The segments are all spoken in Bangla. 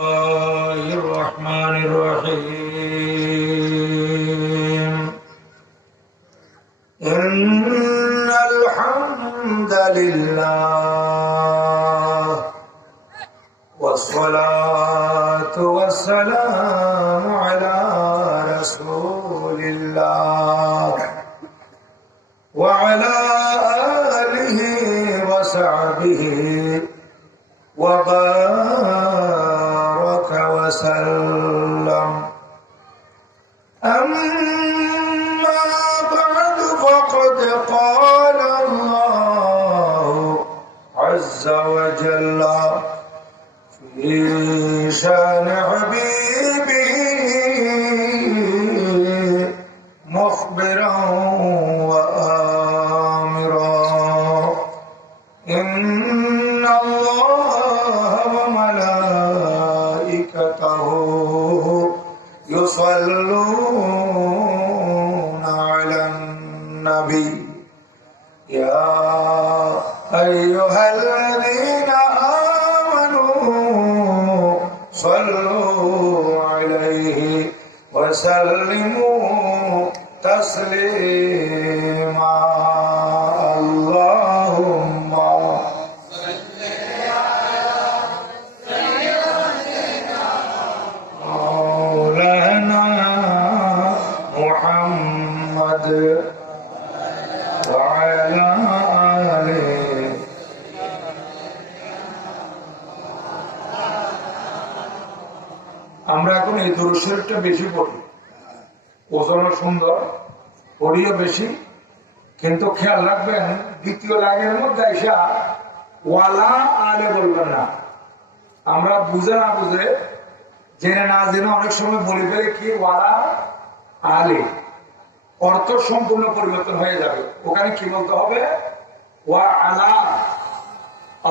الرحمن الرحيم إن الحمد لله والصلاة والسلام على رسول الله وعلى آله وصحبه وبارك وسلم أما بعد فقد قال الله عز وجل في شان حبيبه مخبرا وآمرا إن الله وملائكته يصلون على النبي يا أيها الذين آمنوا صلوا عليه وسلموا تسليما اللهم صل على سيدنا مولانا محمد وعلى آله আমরা এখন এই দরুদ শরীফটা বেশি পড়ি, ওজনও সুন্দর, পড়িও বেশি, কিন্তু খেয়াল রাখবেন দ্বিতীয় লাইনের মধ্যে এসা ওয়ালা আলে বলবেন না। আমরা বুঝে না বুঝে, জেনে না জেনে অনেক সময় বলি ফেলে কি ওয়ালা আলে, অর্থ সম্পূর্ণ পরিবর্তন হয়ে যাবে। ওখানে কি বলতে হবে? ওয়া আলা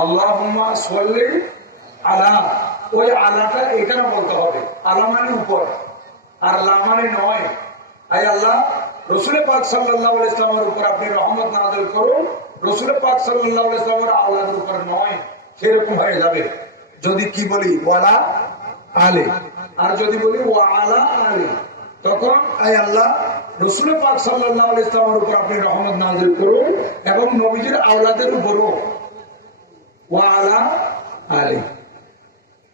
আল্লাহুম্মা সাল্লি আলা, ওই আলাটা এখানে বলতে হবে। আলা মানে উপর, আর লা মানে নয়। আই আল্লাহ রসুল পাক সাল্লাল্লাহু আলাইহি ওয়াসাল্লামের উপর আপনি রহমত নাযিল করুন, রসুল পাক সাল্লাল্লাহু আলাইহি ওয়াসাল্লামের আওলাদের উপর নয়, সেরকম হয়ে যাবে যদি কি বলি ওয়ালা আলে। আর যদি বলি ওয়া আলা আলে, তখন আই আল্লাহ রসুল পাক সাল্লাল্লাহু আলাইহি ওয়াসাল্লামের উপর আপনি রহমত নাযিল করুন এবং নবীজির আওলাদের উপরও ওয়া আলা আলে।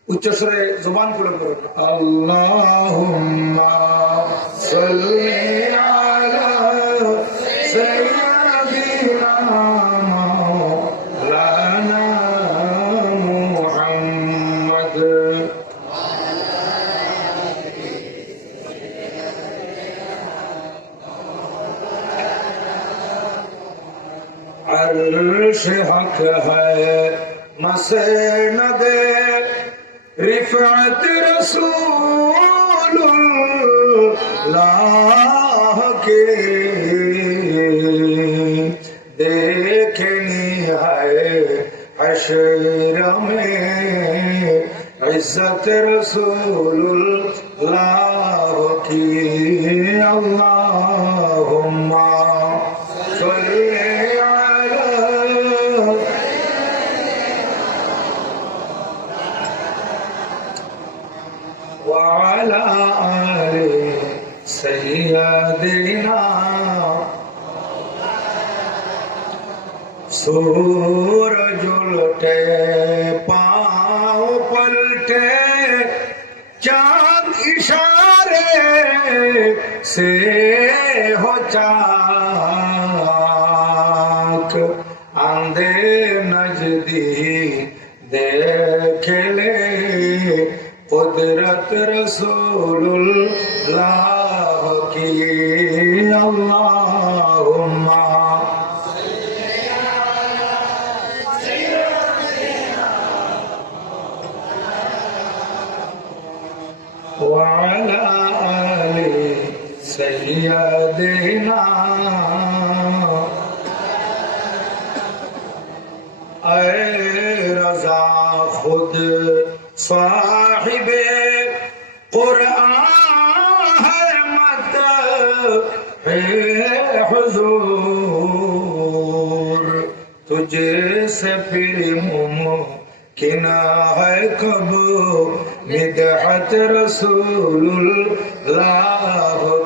উচ্চস্বরে জবান খুলে পড়ুন, আল্লাহুম্মা সাল্লি আলা সাইয়্যিদিনা মাওলানা মুহাম্মদ अर्श हक है मसनद रिफअत रसूलुल्लाह के देखनी है हश्र में इज्जत रसूलुल्लाह की। अल्लाहुम्मा सल्ली وعلى آل سيدنا सूरज उलटे पाँव पलटे चाँद इशारे से हो चाक आंधे नजदी देख ले कुदरत रसूलुल्लाह की। अल्लाहुम्मा वअला आलि सय्यदिना ऐ रज़ा खुद साहिबे कुरान है मदह हुजूर तुझे से फिर किना है कब मिदहत रसूलुल्लाह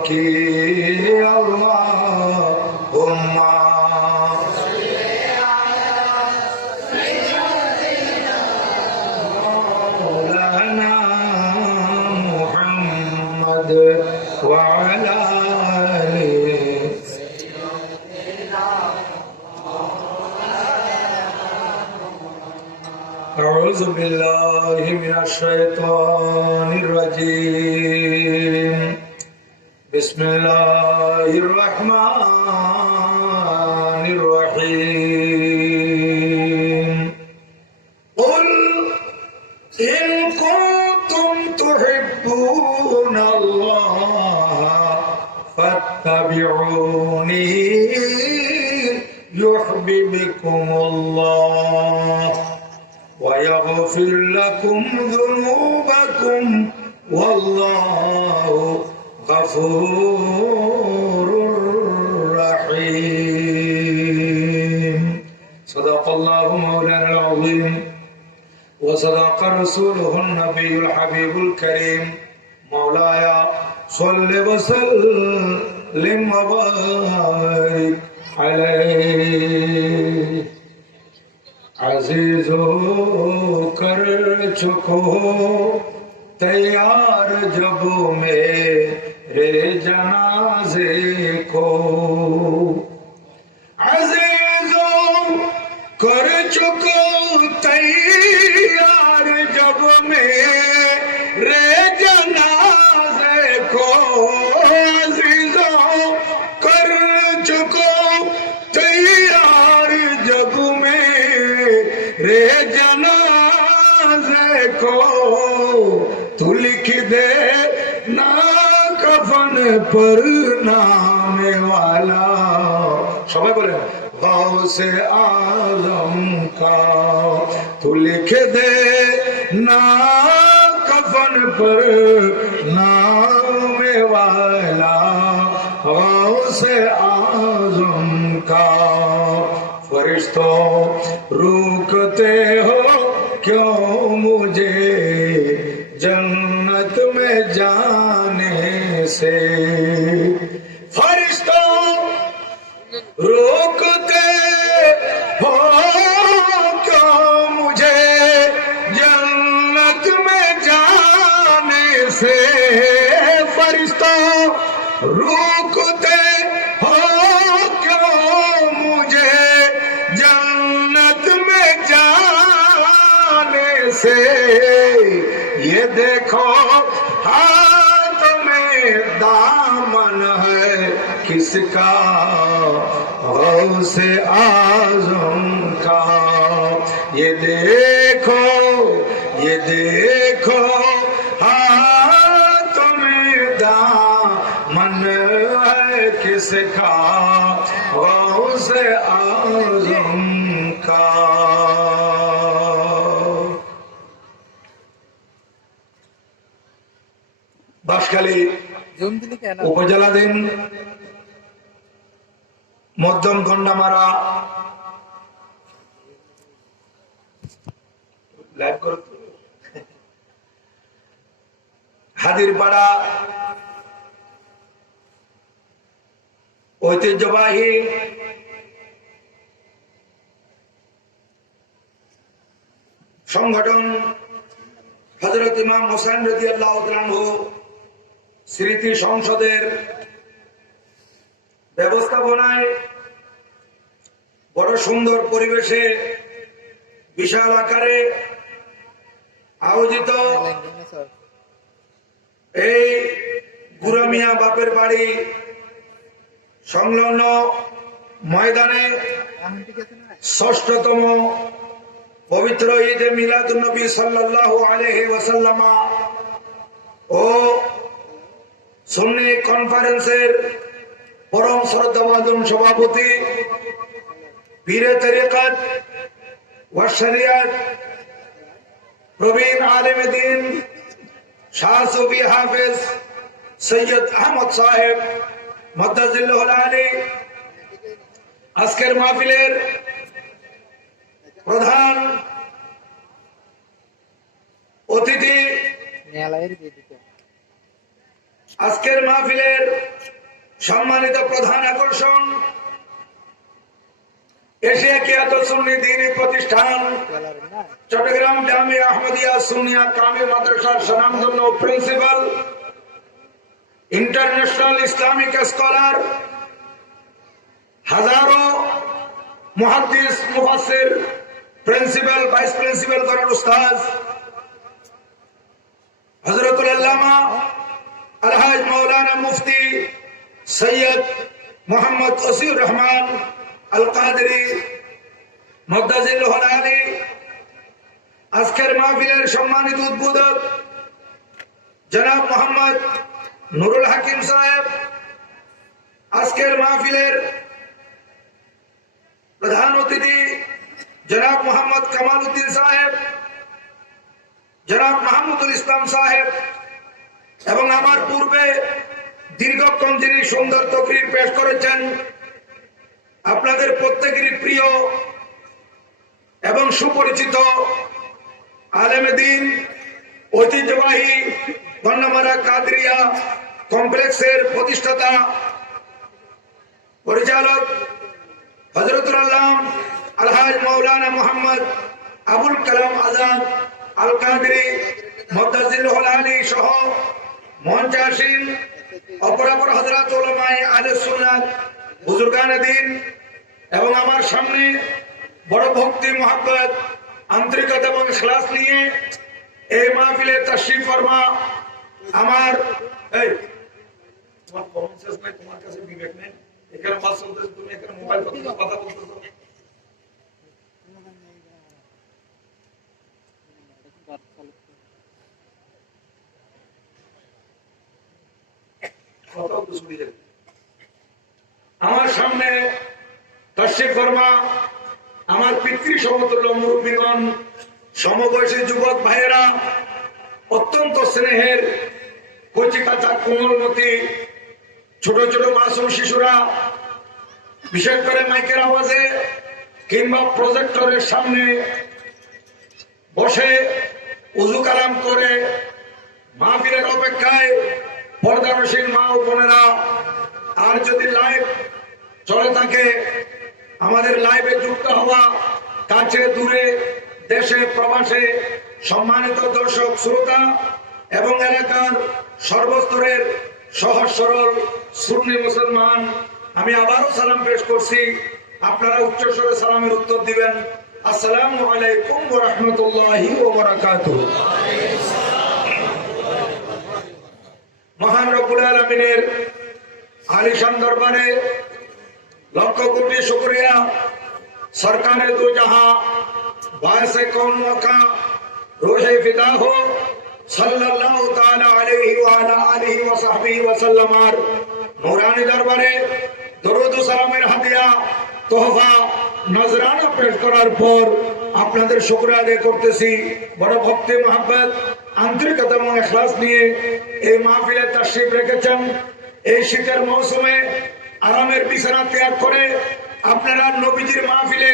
की अल्लाहुम्मा मौलाना मुहम्मद व अला أعوذ بالله من الشيطان الرجيم بسم الله الرحمن الرحيم قل إن كنتم تحبون الله فاتبعوني يحببكم الله ويغفر لكم ذنوبكم والله غفور رحيم صدق الله مولانا العظيم وصدق رسوله النبي الحبيب الكريم مولاي صل وسلم وبارك عليه अजीजो कर चुको तैयार जब मेरे जनाजे को अजीजो कर चुको तैयार जब मेरे जनाजे को अजीजो कर चुको तैयार जब रे जनाजे को तू लिख दे ना कफन पर नाम वाला सबाई बोले गौसे आजम का तू लिख दे ना कफन पर नाम वाला गौसे आजम का फरिश्तों रोकते हो क्यों मुझे जन्नत में जाने से फरिश्तों रोकते हो क्यों मुझे जन्नत में जाने से फरिश्तों रोकते हो क्यों मुझे जन्नत में जाने से ये देखो हाथ में दामन है किसका गौसे आज़म का ये देखो हाथ में दामन है किसका गौसे आज़म का বাঁশখালী উপজেলাধীন মধ্যম গন্ডামারা হাদিরপাড়া ঐতিহ্যবাহী সংগঠন হযরত ইমাম হোসেন রাদিয়াল্লাহু তাআলা আনহু স্মৃতি সংসদের ব্যবস্থাপনায় বড় সুন্দর পরিবেশে বিশাল আকারে আয়োজিত এই গুরামিয়া বাপের বাড়ি সংলগ্ন ময়দানে ষষ্ঠতম পবিত্র ঈদে মিলাদুন নবী সাল্লাল্লাহু আলাইহি ওয়াসাল্লাম ও সুন্নি কনফারেন্সের পরম শ্রদ্ধাভাজন সভাপতি পীরে তরিকত ওয়া শরিয়ত প্রবীণ আলেম দ্বীন শাহ সুফি হাফেজ সৈয়দ আহমদ সাহেব মাদ্দাজিল্লাহুল আলী আজকের মাহফিলের প্রধান আজকের মাহফিলের সম্মানিত প্রধান আকর্ষণ এশিয়া খ্যাত সুন্নি দ্বীনি প্রতিষ্ঠান চট্টগ্রাম জামিয়া আহমদিয়া সুন্নিয়া কামিল মাদ্রাসার স্বনামধন্য প্রিন্সিপাল, ইন্টারন্যাশনাল ইসলামিক স্কলার, হাজারো মুহাদ্দিস মুফাসসির, প্রিন্সিপাল, ভাইস প্রিন্সিপাল করেন উস্তাদ হযরতুল আল্লামা আলহাজ মাওলানা মুফতি সৈয়দ মোহাম্মদ ওসিউর রহমান আল কাদরি মুদ্দাজিল্লাহুল আলী, আজকের মাহফিলের সম্মানিত উদ্বোধক জনাব মোহাম্মদ নুরুল হাকিম সাহেব, আজকের মাহফিলের প্রধান অতিথি জনাব মোহাম্মদ কামাল উদ্দিন সাহেব, জনাব মাহমুদুল ইসলাম সাহেব এবং আমার পূর্বে দীর্ঘক্ষণ যিনি সুন্দর তকরির পেশ করেছেন, আপনাদের প্রত্যেকেরই প্রিয় এবং সুপরিচিত আলেমে দ্বীন, ঐতিহ্যবাহী গণ্যমান্য কাদরিয়া কমপ্লেক্সের প্রতিষ্ঠাতা পরিচালক হযরতুল আল্লাম আলহাজ মাওলানা মুহাম্মদ আবুল কালাম আজাদ আল কাদরি মুদ্দাজিল্লাহুল আলী সহ মঞ্চে আসীন অপরাপর হযরত উলামায়ে আহলে সুন্নাত, বুজুর্গানে দ্বীন এবং আমার সামনে বড় ভক্তি মহব্বত আন্তরিকতা এবং ইখলাস নিয়ে এই মাহফিলে তাশরীফ ফরমা আমার তোমার কমন সেন্স নাই, তোমার কাছে বিবেক নেই, এখানে মাস চলতেছে, তুমি এখানে মোবাইল কথা বলতেছো। আমার সামনে তাশরীফ ফরমা আমার পিতৃ সমতুল্য মুরব্বীগণ, সমবয়সী যুবক ভাইয়েরা, অত্যন্ত স্নেহের কচি কাঁচা কোমলমতি ছোট ছোট মাসুম শিশুরা, বিশেষ করে মাইকের আওয়াজে কিংবা প্রজেক্টরের সামনে বসে উযু কালাম করে মাহফিলের অপেক্ষায় পর্দানসীন মা ও বোনেরা, আর যদি লাইভ চলে থাকে আমাদের লাইভে যুক্ত হওয়া কাছে দূরে দেশে প্রবাসে সম্মানিত দর্শক শ্রোতা এবং এলাকার সর্বস্তরের সহজ সরল সুন্নি মুসলমান, আমি আবারও সালাম পেশ করছি। আপনারা উচ্চস্বরে সালামের উত্তর দিবেন। আসসালামু আলাইকুম ওয়া রাহমাতুল্লাহি ওয়া বারাকাতুহু। মহান রব্বুল আলামিনের আলিশান দরবারে লক্ষ কোটি শুকরিয়া। সরকারে দো জাহাं বায়সে কৌন মকা রূহে ফিদা হো সাল্লাল্লাহু তাআলা আলাইহি ওয়া আলা আলিহি ওয়া সাহবিহি ওয়া সাল্লামার নূরানী দরবারে দরুদ ও সালামের হাদিয়া তোহফা নজরানা পেশ করার পর আপনাদের শুকরিয়া আদায় করতেছি। বড় ভক্তি মহব্বত আন্তরিকতা এবং ইখলাস নিয়ে এই মাহফিলে তাশরীফ রেখেছেন। এই শীতের মৌসুমে আরামের বিছানা ত্যাগ করে আপনারা নবীজির মাহফিলে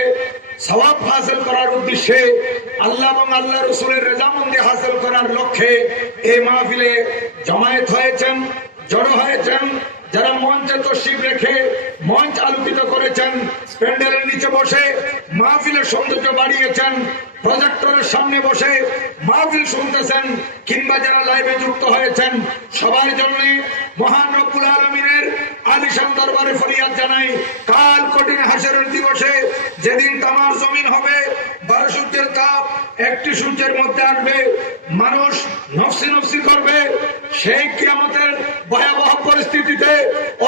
সওয়াব হাসিল করার উদ্দেশ্যে, আল্লাহ এবং আল্লাহ রাসূলের রেজামন্দি হাসিল করার লক্ষ্যে এই মাহফিলে জমায়েত হয়েছেন, জড়ো হয়েছেন। যারা মঞ্চে তশরিফ রেখে মঞ্চ আলোকিত করেছেন, প্যান্ডেলের নিচে বসে মাহফিলের সৌন্দর্য বাড়িয়েছেন, প্রজেক্টরের সামনে বসে মাহফিল শুনতেছেন, কিংবা যারা লাইভে যুক্ত হয়েছেন, সবার জন্য মহান রব্বুল আলামিনের আলিশান দরবারে ফরিয়াদ জানাই, কাল কঠিন হাসরের দিবসে যেদিন তামার জমিন হবে, 12 সূর্যের তাপ একটি সূর্যের মধ্যে আসবে, মানুষ নফসি নফসি করবে, সেই কিয়ামতের ভয়াবহ পরিস্থিতিতে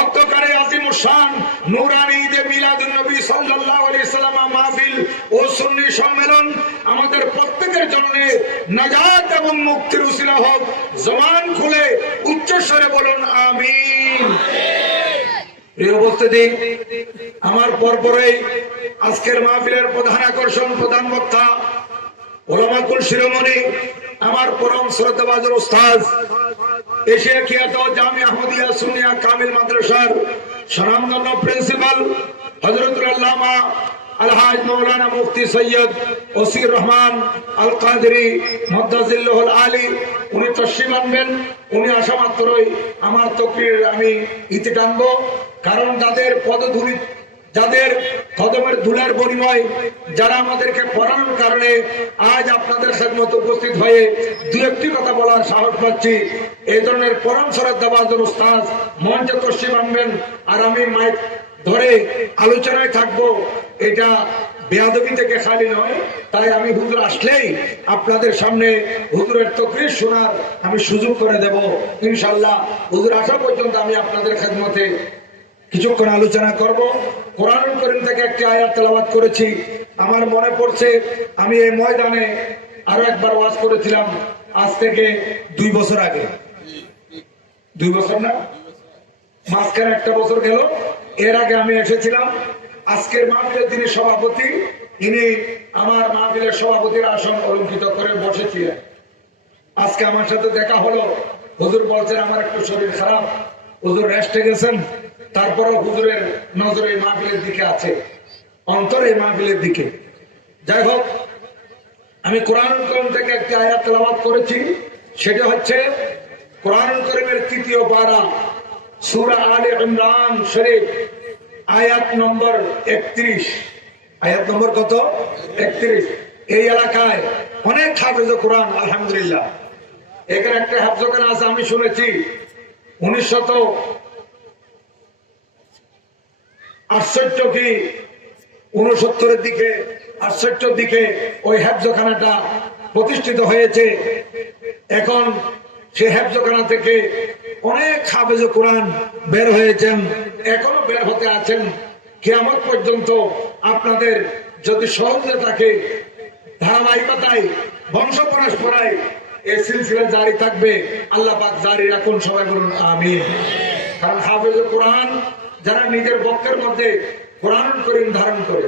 অত্যকারে আজিমুশ শান নূরানী ঈদে মিলাদুন নবী সাল্লাল্লাহু আলাইহি সাল্লাম মাহফিল ও সুন্নি সম্মেলন আমাদের প্রত্যেকের জন্য নাজাত এবং মুক্তির উসিলা হোক। জবান খুলে উচ্চস্বরে বলুন আমিন। প্রিয় উপস্থিতি, আমার পরপরই আজকের মাহফিলের প্রধান আকর্ষণ, প্রধান বক্তা, উলামা কুল শিরোমণি, আমার পরম শ্রদ্ধাভাজন উস্তাদ, এশিয়া খ্যাত জামিয়া আহমদিয়া সুন্নিয়া কামিল মাদ্রাসার স্বনামধন্য প্রিন্সিপাল হযরতুল আল্লামা আলহাজ মৌলানা মুফতি সৈয়দ ওসির রহমান আল কাদেরী মদ্দাজিল্লাহুল আলী, উনি তশরিফ আনবেন। উনি আসা মাত্রই আমার তাকরীর আমি ইতি টানবো, কারণ যাদের পদধূলি, যাদের কদমের ধুলার বিনিময়, যারা আমাদেরকে পড়ানোর কারণে আজ আপনাদের খেদমতে উপস্থিত হয়ে দু একটি কথা বলার সাহস পাচ্ছি, এই ধরনের পরম শ্রদ্ধাভাজন উস্তাদ মঞ্চে তশরিফ আনবেন, আর আমি মাইক ধরে আলোচনায় থাকবো। এটা বেয়াদবি থেকে খালি নয়, তাই আমি হুজুর আসলেই আপনাদের সামনে হুজুরের তাকরীর শোনার আমি সুযোগ করে দেব ইনশাআল্লাহ। হুজুর আসা পর্যন্ত আমি আপনাদের খেদমতে কিছুক্ষণ আলোচনা করব। কোরআনুল কারীম থেকে একটি আয়াত তেলাওয়াত করেছি। আমার মনে পড়ছে আমি এই ময়দানে আরো একবার ওয়াজ করেছিলাম আজ থেকে 2 বছর আগে। 2 বছর না, মাঝখানে একটা বছর গেল। এর আগে আমি এসেছিলাম। আজকের মাহফিলের যিনি সভাপতি, ইনি আমার মাহফিলের সভাপতির আসন অলঙ্কিত করে বসেছিলেন। আজকে আমার সাথে দেখা হলো। হুজুর বলছেন আমার একটু শরীর খারাপ, হুজুর রেস্টে গেছেন। তারপরও হুজুরের নজর এই মাহফিলের দিকে আছে, অন্তর এই মাহফিলের দিকে। যাই হোক, আমি কোরআনুল কারীম থেকে একটি আয়াত তেলাওয়াত করেছি। সেটা হচ্ছে কোরআনুল কারীমের 3য় পারা, সূরা আলে ইমরান শরীফ, আয়াত নম্বর 31। আয়াত নম্বর কত? 31। এই এলাকায় অনেক হাফেজ কোরআন আলহামদুলিল্লাহ। এখানে একটা হাফেজখানা আছে, আমি শুনেছি 1968 কি 69-এর দিকে, 68-র দিকে ওই হাফেজখানাটা প্রতিষ্ঠিত হয়েছে। এখন সেই হাফেজখানা থেকে অনেক হাফেজ কোরআন বের হয়েছেন, এখনো বের হতে আছেন। কিয়ামত পর্যন্ত আপনাদের যদি সহজে থাকে, ধারাবাহিকতায় বংশ পরম্পরায় এই সিলসিলা জারি থাকবে। আল্লাহ পাক জারি রাখুন, সবাই বলুন আমিন। কারণ হাফেজ কোরআন যারা নিজের বক্ষের মধ্যে কোরআনুল কারীম ধারণ করে,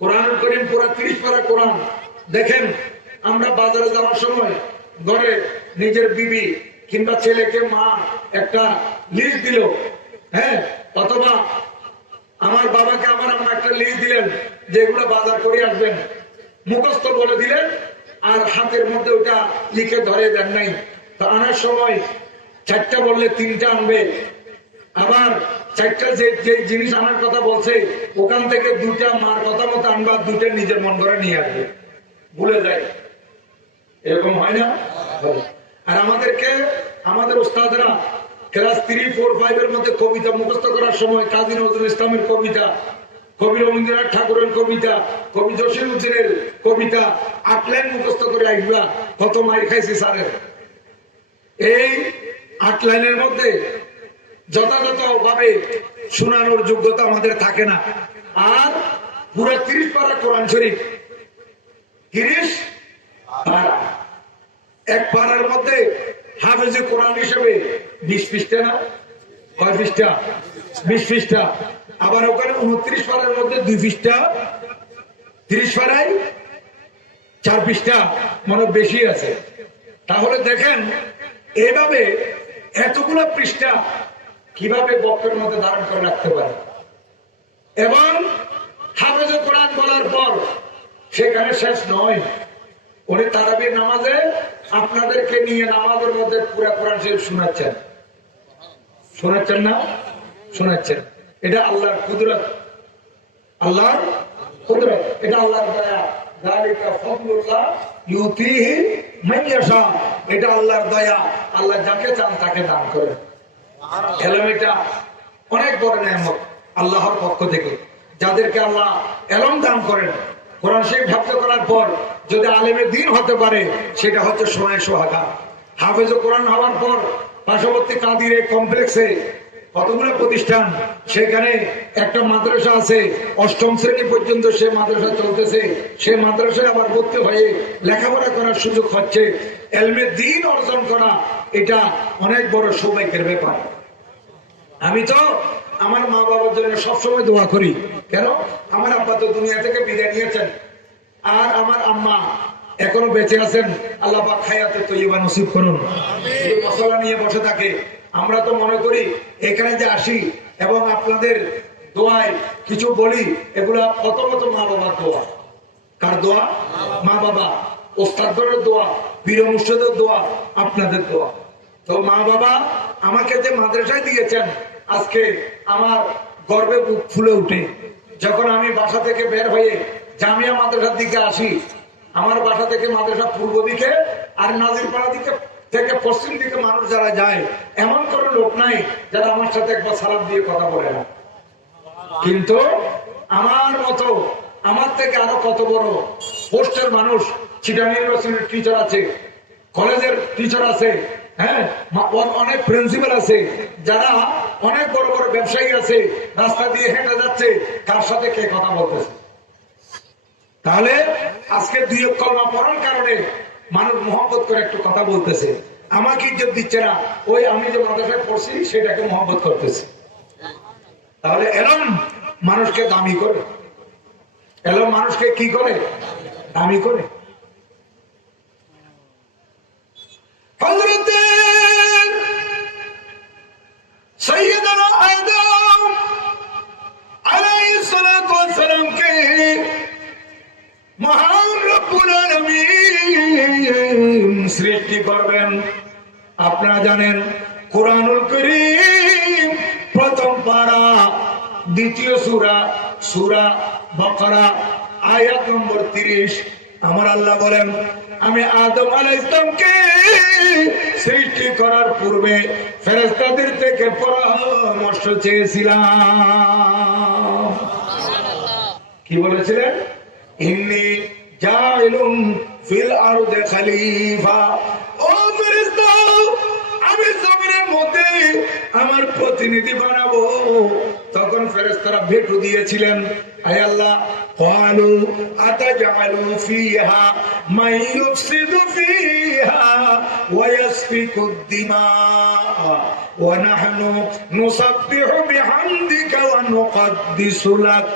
কোরআনুল কারীম পুরো 30 পারা কোরআন। দেখেন, আমরা বাজারে যাওয়ার সময় ঘরে নিজের বিবি কিংবা ছেলেকে মা একটা লিস্ট দিল, হ্যাঁ, অথবা আমার বাবাকে আমার আম্মা একটা লিস্ট দিলেন যে এগুলো বাজার করে আসবেন, মুখস্থ বলে দিলেন, আর হাতের মধ্যে ওটা লিখে ধরে দেন নাই। তো আনার সময় 4টা বললে 3টা আনবে, আবার 4টা যে জিনিস আনার কথা বলছে ওখান থেকে 2টা মার কথা মতো আনবা, 2টা নিজের মন করে নিয়ে আসবে, ভুলে যায়। এরকম হয় না? আর আমাদেরকে আমাদের ওস্তাদরা ক্লাস 3, 4, 5 এর মধ্যে কবিতা মুখস্থ করার সময় কাজী নজরুল ইসলামের কবিতা, কবি রবীন্দ্রনাথ ঠাকুরের কবিতা, কবি জসিমউদ্দিনের কবিতা 8 লাইন মুখস্থ করে আসবা। কত মাইর খাইছি স্যারের। এই 8 লাইনের মধ্যে যথাযথ ভাবে শোনানোর যোগ্যতা আমাদের থাকে না। আর পুরো 30 পারা কোরআন শরীফ, 30 পারা, এক পারার মধ্যে হাফেজে কোরআন হিসেবে 20 পৃষ্ঠা না, কয় পৃষ্ঠা? 20 পৃষ্ঠা। আবার ওখানে 29 পারার মধ্যে 2 পৃষ্ঠা, 30 পারায় 4 পৃষ্ঠা, মানে বেশি আছে। তাহলে দেখেন এইভাবে এতগুলো পৃষ্ঠা কিভাবে বক্ষের মধ্যে ধারণ করে রাখতে পারে। এবং হাফেজে কোরআন বলার পর সেখানে শেষ নয়, উনি তারাবির নামাজে আপনাদেরকে নিয়ে নামাজের মধ্যে পুরা কোরআন শরীফ শোনাচ্ছেন। শোনাচ্ছেন না? শোনাচ্ছেন। এটা আল্লাহর কুদরত, আল্লাহর কুদরত, এটা আল্লাহর দয়া। যালিকা ফাদলুল্লাহ ইউতিহি মান ইয়াশা, এটা আল্লাহর দয়া, আল্লাহ যাকে চান তাকে দান করেন। এলমটা অনেক বড় নেয়ামত আল্লাহর পক্ষ থেকে। যাদেরকে আল্লাহ এলম দান করেন, কোরআন শরীফ হাফেজ করার পর যদি আলেমে দ্বীন হতে পারে, সেটা হচ্ছে সোনায় সোহাগা। হাফেজ কোরআন হওয়ার পর পার্শ্ববর্তী কাদিরে কমপ্লেক্সে কতগুলো প্রতিষ্ঠান, সেখানে একটা মাদ্রাসা আছে, 8ম শ্রেণী পর্যন্ত সে মাদ্রাসা চলতেছে। সে মাদ্রাসায় আবার ভর্তি হয়ে লেখাপড়া করার সুযোগ হচ্ছে। এলমে দ্বীন অর্জন করা এটা অনেক বড় সৌভাগ্যের ব্যাপার। আমি তো আমার মা বাবার জন্য সবসময় দোয়া করি। কেন? আমার আব্বা তো দুনিয়া থেকে বিদায় নিয়েছেন, আর আমার আম্মা এখনো বেঁচে আছেন। আল্লাহ পাক হায়াতে তৈয়বা নসিব করুন। মশলা নিয়ে বসে থাকে। আমরা তো মনে করি এখানে যে আসি এবং আপনাদের দোয়ায় কিছু বলি, এগুলা প্রথমত মা বাবার দোয়া। কার দোয়া? মা বাবা, ওস্তাদের দোয়া, পীর মুর্শিদের দোয়া, আপনাদের দোয়া। তো মা বাবা আমাকে যে মাদ্রাসায় দিয়েছেন, আজকে আমার গর্বে বুক ফুলে উঠে। যখন আমি বাসা থেকে বের হয়ে জামিয়া মাদ্রাসার দিকে আসি, আমার বাসা থেকে মাদ্রাসা পূর্ব দিকে, আর নাজিরপাড়া দিকে থেকে পশ্চিম দিকে মানুষ যারা যায়, এমন কোনো লোক নাই যারা আমার সাথে একবার সালাম দিয়ে কথা বলে না। কিন্তু আমার মতো, আমার থেকে আরো কত বড় পোস্টের মানুষ, চিটাগাং ইউনিভার্সিটির টিচার আছে, কলেজের টিচার আছে, হ্যাঁ, অনেক প্রিন্সিপাল আছে, যারা অনেক বড় বড় ব্যবসায়ী আছে, রাস্তা দিয়ে হেঁটে যাচ্ছে, কার সাথে কে কথা বলতেছে। তাহলে আজকে দুই কলমা পড়ার কারণে মানুষ মহব্বত করে একটু কথা বলতেছে, আমাকে ইজ্জত দিচ্ছে না, ওই আমি যে মাদ্রাসায় পড়ছি সেটাকে মহব্বত করতেছে। তাহলে এরম মানুষকে দামি করে, এরম মানুষকে কি করে? দামি করে। হযরতে সাইয়্যিদুনা আদম আলাইহিস সালাতু ওয়াস সালামকে মহান রব্বুল আলামিন সৃষ্টি করবেন। আপনারা জানেন কোরআনুল কারীম প্রথম পারা দ্বিতীয় সূরা, সূরা বাকারা আয়াত নম্বর 30, আমার আল্লাহ বলেন, আমি আদম আলাইহিস সালামকে সৃষ্টি করার পূর্বে ফেরেশতাদের থেকে পরামর্শ চেয়েছিলাম। কি বলেছিলেন? ইন্নী জাইলুম ফিল আরদি খলিফা। ও ফেরেশতা, আমি জমিনের মধ্যে আমার প্রতিনিধি বানাবো। তখন ফেরেশতারা ভেটো দিয়েছিলেন, হে আল্লাহ, ক্বালু আতাজআলু ফিহা মান ইউফসিদু ফিহা ওয়া ইয়াসফিকুদ দিমা ওয়া নাহনু নুসাব্বিহু বিহামদিকা ওয়া নুকদ্দিসু লাক।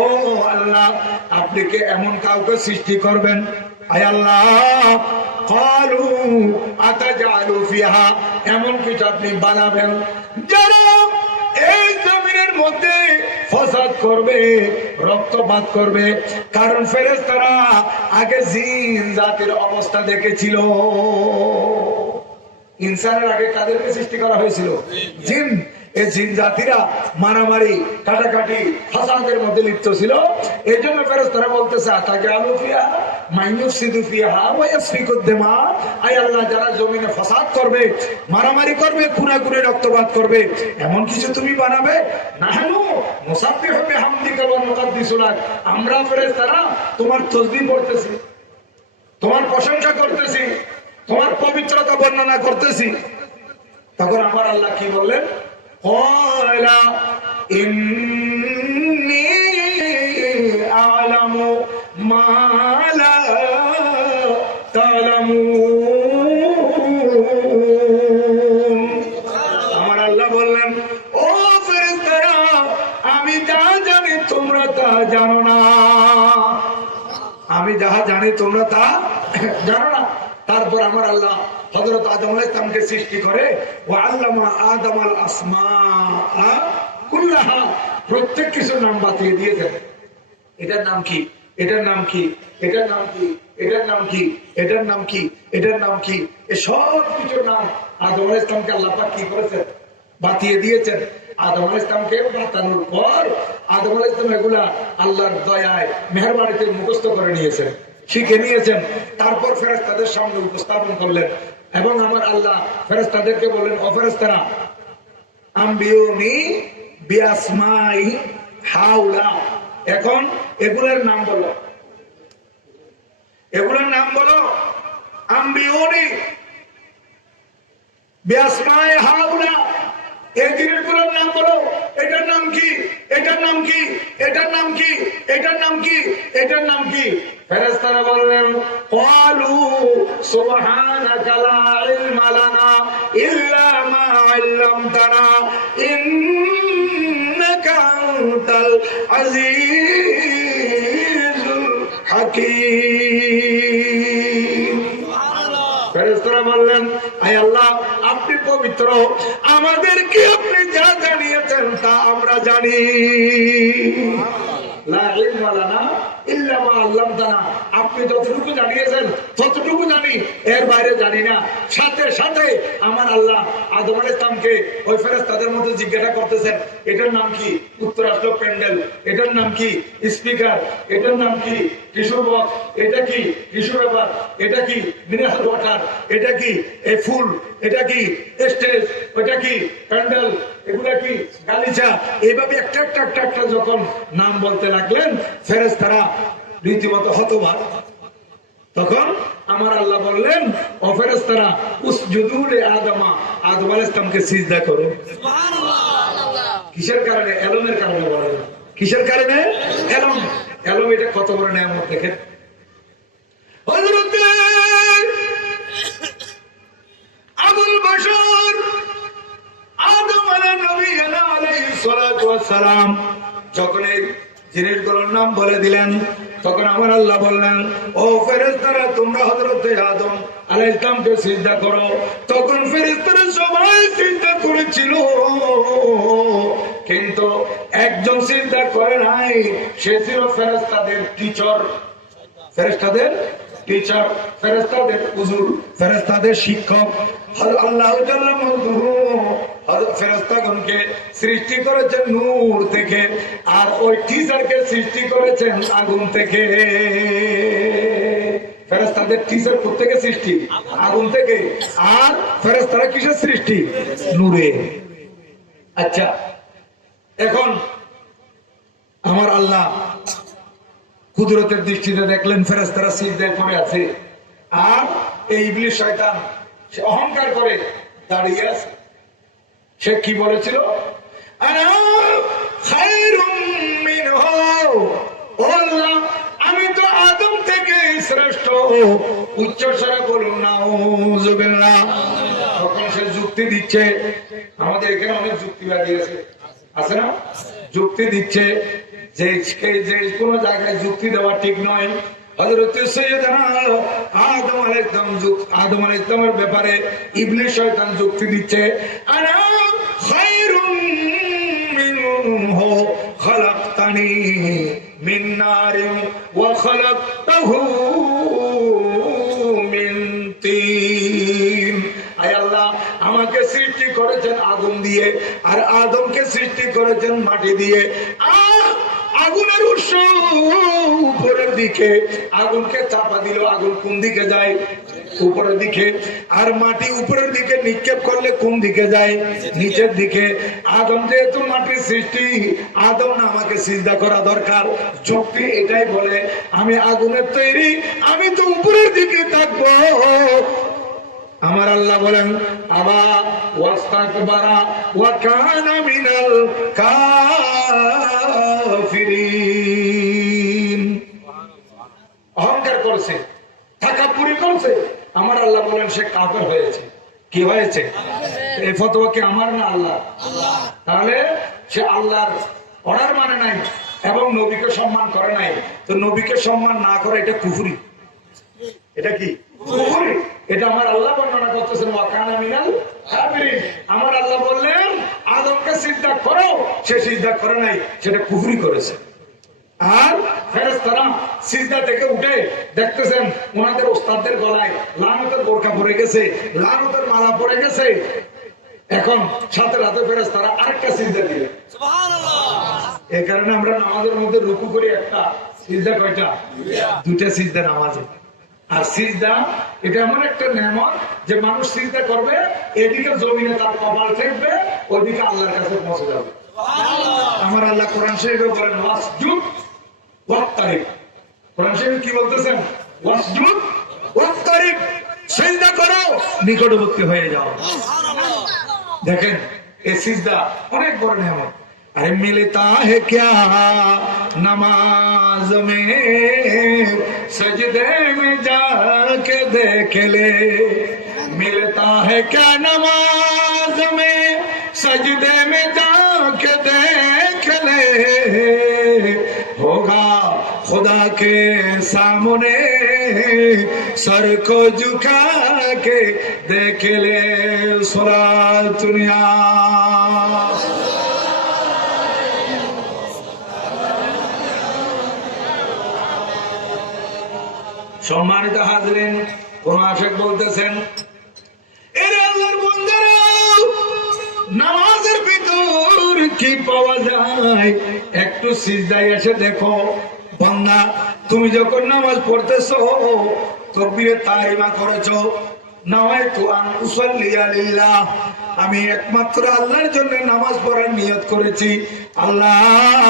ও আল্লাহ, আপনি কি এমন কাউকে সৃষ্টি করবেন? আয় আল্লাহ, ক্বালু আতাজআলু ফিহা, এমন কিছু আপনি বানাবেন যারা এই জমিনের মধ্যে ফসাদ করবে, রক্তপাত করবে। কারণ ফেরেশতারা আগে জিন জাতির অবস্থা দেখেছিল। ইনসানের আগে কাদেরকে সৃষ্টি করা হয়েছিল? জিন। এই জিন জাতিরা মারামারি, কাটাকাটি, ফাসাদের মধ্যে লিপ্ত ছিল। এই জন্য ফেরেশতারা বলতেছে, আতাজআলু ফিহা মান ইউফসিদু ফিহা ওয়া ইয়াসফিকুদ দিমা। আয় আল্লাহ, যারা জমিনে ফাসাদ করবে, মারামারি করবে, খুনাখুনি, রক্তপাত করবে, এমন কিছু তুমি বানাবে। নাহনু নুসাব্বিহু বিহামদিকা ওয়া নুকদ্দিসু লাক, আমরা ফেরেশতারা তোমার তাসবিহ পড়তেছি, তোমার প্রশংসা করতেছি, তোমার পবিত্রতা বর্ণনা করতেছি। তখন আমার আল্লাহ কি বললেন? ক্বালা ইন্নী আ'লামু মা লা তা'লামুন। আমার আল্লাহ বললেন, ও ফেরেশতারা, আমি যা জানি তোমরা তা জানো না। আমি যাহা জানি তোমরা তা জানো না। তারপর আমার আল্লাহ হযরত আদম আলাইহিস সালামকে সৃষ্টি করে, ওয়া আল্লামা আদামাল আসমাআ কুল্লাহা, প্রত্যেক কিছুর নাম বাতিয়ে দিয়েছেন। এটার নাম কি, এটার নাম কি, এটার নাম কি, এটার নাম কি, এটার নাম কি, এটার নাম কি, এই সব কিছুর নাম আদম আলাইহিস সালামকে আল্লাহ পাক কি করেছেন? বাতিয়ে দিয়েছেন। আদম আলাইহিস সালামকে বাতানোর পর আদম আলাইহিস সালাম এগুলা আল্লাহর দয়ায়, মেহেরবানিতে মুখস্থ করে নিয়েছেন, শিখে নিয়েছেন। তারপর ফেরেশতাদের সামনে উপস্থাপন করলেন এবং আমার আল্লাহ ফেরেশতাদেরকে বললেন, ও ফেরেশতারা, আম্বিউনি বিআসমাই হাউলা, এখন এগুলোর নাম বলো, এগুলোর নাম বলো। আম্বিউনি বিআসমাই হাউলা, এই জিনিসগুলোর নাম বলো। এটার নাম কি, এটার নাম কি, এটার নাম কি, এটার নাম কি, এটার নাম কি? ফেরেশতারা বললেন, ক্বালু সুবহানাকা লা ইলমা লানা ইল্লা মা আল্লামতানা ইন্নাকা আনতাল আজিজুল হাকীম। ফেরেশতারা বললেন, আয় আল্লাহ, আপনি আপনি পবিত্র, আমাদেরকে আপনি যা জানিয়েছেন তা আমরা জানি। লা ইলমা লানা ইল্লা মা আল্লামতানা, আপনি যতটুকু জানিয়েছেন ততটুকু জানি, এর বাইরে জানি না। সাথে সাথে আমার আল্লাহ আদম আলাইহিস সালামকে ওই ফেরেশতাদের মধ্যে জিজ্ঞাসা করতেছেন, এটার নাম কি? উত্তর আসলো প্যান্ডেল। এটার নাম কি? স্পিকার। এটার নাম কি? কিশোর বক্স। এটা কি? কিশোর ব্যাপার। এটা কি? Mineral water. এটা কি? এই ফুল। এটা কি? স্টেজ। ওটা কি? প্যান্ডেল। এগুলা কি? গালিচা। এইভাবে একটা একটা একটা একটা যখন নাম বলতে লাগলেন ফেরেশতারা রীতিমতো হতবাক। তখন আমার আল্লাহ বললেন, ও ফেরেশতারা উসজুদু লিআদমা, আদম আলাইহিস সালামকে সিজদা করো। সুবহানাল্লাহ। কিসের কারণে? এলমের কারণে বলেন। কিসের কারণে? এলম। এলম এটা কত বড় নিয়ামত দেখেন। হযরত আবুল বশর আদম আলাইহিস সালাতু ওয়াস সালাম যখন এই জিনিসগুলোর নাম বলে দিলেন, তখন আমার আল্লাহ বললেন, ও ফেরেশতারা তোমরা হযরত আদম আলাইহিস সালামকে সিজদা করো। তখন ফেরেশতারা সবাই সিজদা করেছিল, কিন্তু একজন সিজদা করে নাই, সে ছিল ফেরেশতাদের টিচার। ফেরেশতাদের টিচার, ফেরেশতাদের হুজুর, ফেরেশতাদের শিক্ষক। আল্লাহ তাআলা ফেরেশতাগণকে সৃষ্টি করেছেন নূর থেকে, আর ওই টিচারকে সৃষ্টি করেছেন আগুন থেকে। ফেরেশতাদের টিচার কোত্থেকে সৃষ্টি? আগুন থেকে। আর ফেরেশতারা কিসের সৃষ্টি? নূরে। আচ্ছা, এখন আমার আল্লাহ কুদরতের দৃষ্টিতে দেখলেন ফেরেশতারা সিজদায় পড়ে আছে, আর এই ইবলিস শয়তান সে অহংকার করে দাঁড়িয়ে আছে। সে কি বলেছিল? আনা খায়রুম মিনহু, ও আল্লাহ আমি তো আদম থেকে শ্রেষ্ঠ। উচ্চ স্বরে বলুন নাউযুবিল্লাহ। তখন সে যুক্তি দিচ্ছে, আমাদের এখানে অনেক যুক্তিবাদী আছে না? যুক্তি দিচ্ছে যে কোন জায়গায় যুক্তি দেওয়া ঠিক নয়। হযরত সাইয়েদনা আদম আলাইহিস সালামের ব্যাপারে ইবলিস শয়তান যুক্তি দিচ্ছে, আনা খায়রুম মিনহু খালাকতানি মিন নারিন ওয়া খালাকতাহু মিন তিন। আয় আল্লাহ, আমাকে সৃষ্টি করেছেন আগুন দিয়ে, আর আদমকে সৃষ্টি করেছেন মাটি দিয়ে। আগুনের উৎস উপরের দিকে, আগুনকে চাপা দিল, আগুন কোন দিকে যায়? উপরের দিকে। আর মাটি উপরের দিকে নিক্ষেপ করলে কোন দিকে যায়? নিচের দিকে। আদম যেহেতু মাটির সৃষ্টি, আদম না আমাকে সিজদা করা দরকার। যুক্তি এটাই বলে, আমি আগুনের তৈরি, আমি তো উপরের দিকে থাকবো। আমার আল্লাহ বলেন, আবা ওয়াস্তাকবারা ওয়া কানা মিনাল কাফিরিন। অহংকার করেছে, তাকাব্বুরি করেছে। আমার আল্লাহ বলেন সে কাফের হয়েছে। কি হয়েছে? এই ফতোয়া কি আমার না আল্লাহ? তাহলে সে আল্লাহর অর্ডার মানে নাই এবং নবীকে সম্মান করে নাই। তো নবীকে সম্মান না করে এটা কুফরি। এটা কি? কুফরি। এটা আমার আল্লাহ বর্ণনা করতেছেন, ওয়া কানা মিনাল কাফিরিন। আমার আল্লাহ বললেন আদমকে সিজদা করো, সে সিজদা করে নাই, সেটা কুফরি করেছে। আর ফেরেশতারা সিজদা থেকে উঠে দেখতেছেন ওনাদের ওস্তাদদের গলায় লানতের বোরকা পড়ে গেছে, লানতের মালা পড়ে গেছে। এখন সাথে সাথে ফেরেশতারা আরেকটা সিজদা দিলে। সুবহানাল্লাহ। এই কারণে আমরা নামাজের মধ্যে রুকু করি একটা, সিজদা কয়টা? দুইটা সিজদা নামাজে। আর সিজদা এটা এমন একটা নেয়ামত যে মানুষ সিজদা করবে, এদিকে জমিনে তার কপাল ঠেকবে, ওইদিকে আল্লাহর কাছে পৌঁছে যাবে। আমার আল্লাহ কোরআন শরীফে বলেন ওয়াসজুদ ওয়াক্তারিব। কোরআন শরীফে কি বলতেছেন? ওয়াসজুদ ওয়াক্তারিব, সিজদা করো, নিকটবর্তী হয়ে যাও। দেখেন এই সিজদা অনেক বড় নেয়ামত। अरे मिलता है क्या नमाज में, सजदे में जाके देख ले। मिलता है क्या नमाज में, सजदे में जाके देख ले। होगा खुदा के सामने सर को झुका के देख ले सारा दुनिया। সম্মানিত হাজরিন, কোন আশেক বলতেছেন, এরে আল্লাহর বান্দারা, নামাজের ভিতর কি পাওয়া যায় একটু সিজদায় এসে দেখো। বান্দা, তুমি যখন নামাজ পড়তেছো, তাকবীরে তাহরিমা করেছো, নাওয়াইতু আন উসাল্লিয়া লিল্লাহ, আমি একমাত্র আল্লাহর জন্য নামাজ পড়ার নিয়ত করেছি। আল্লাহ,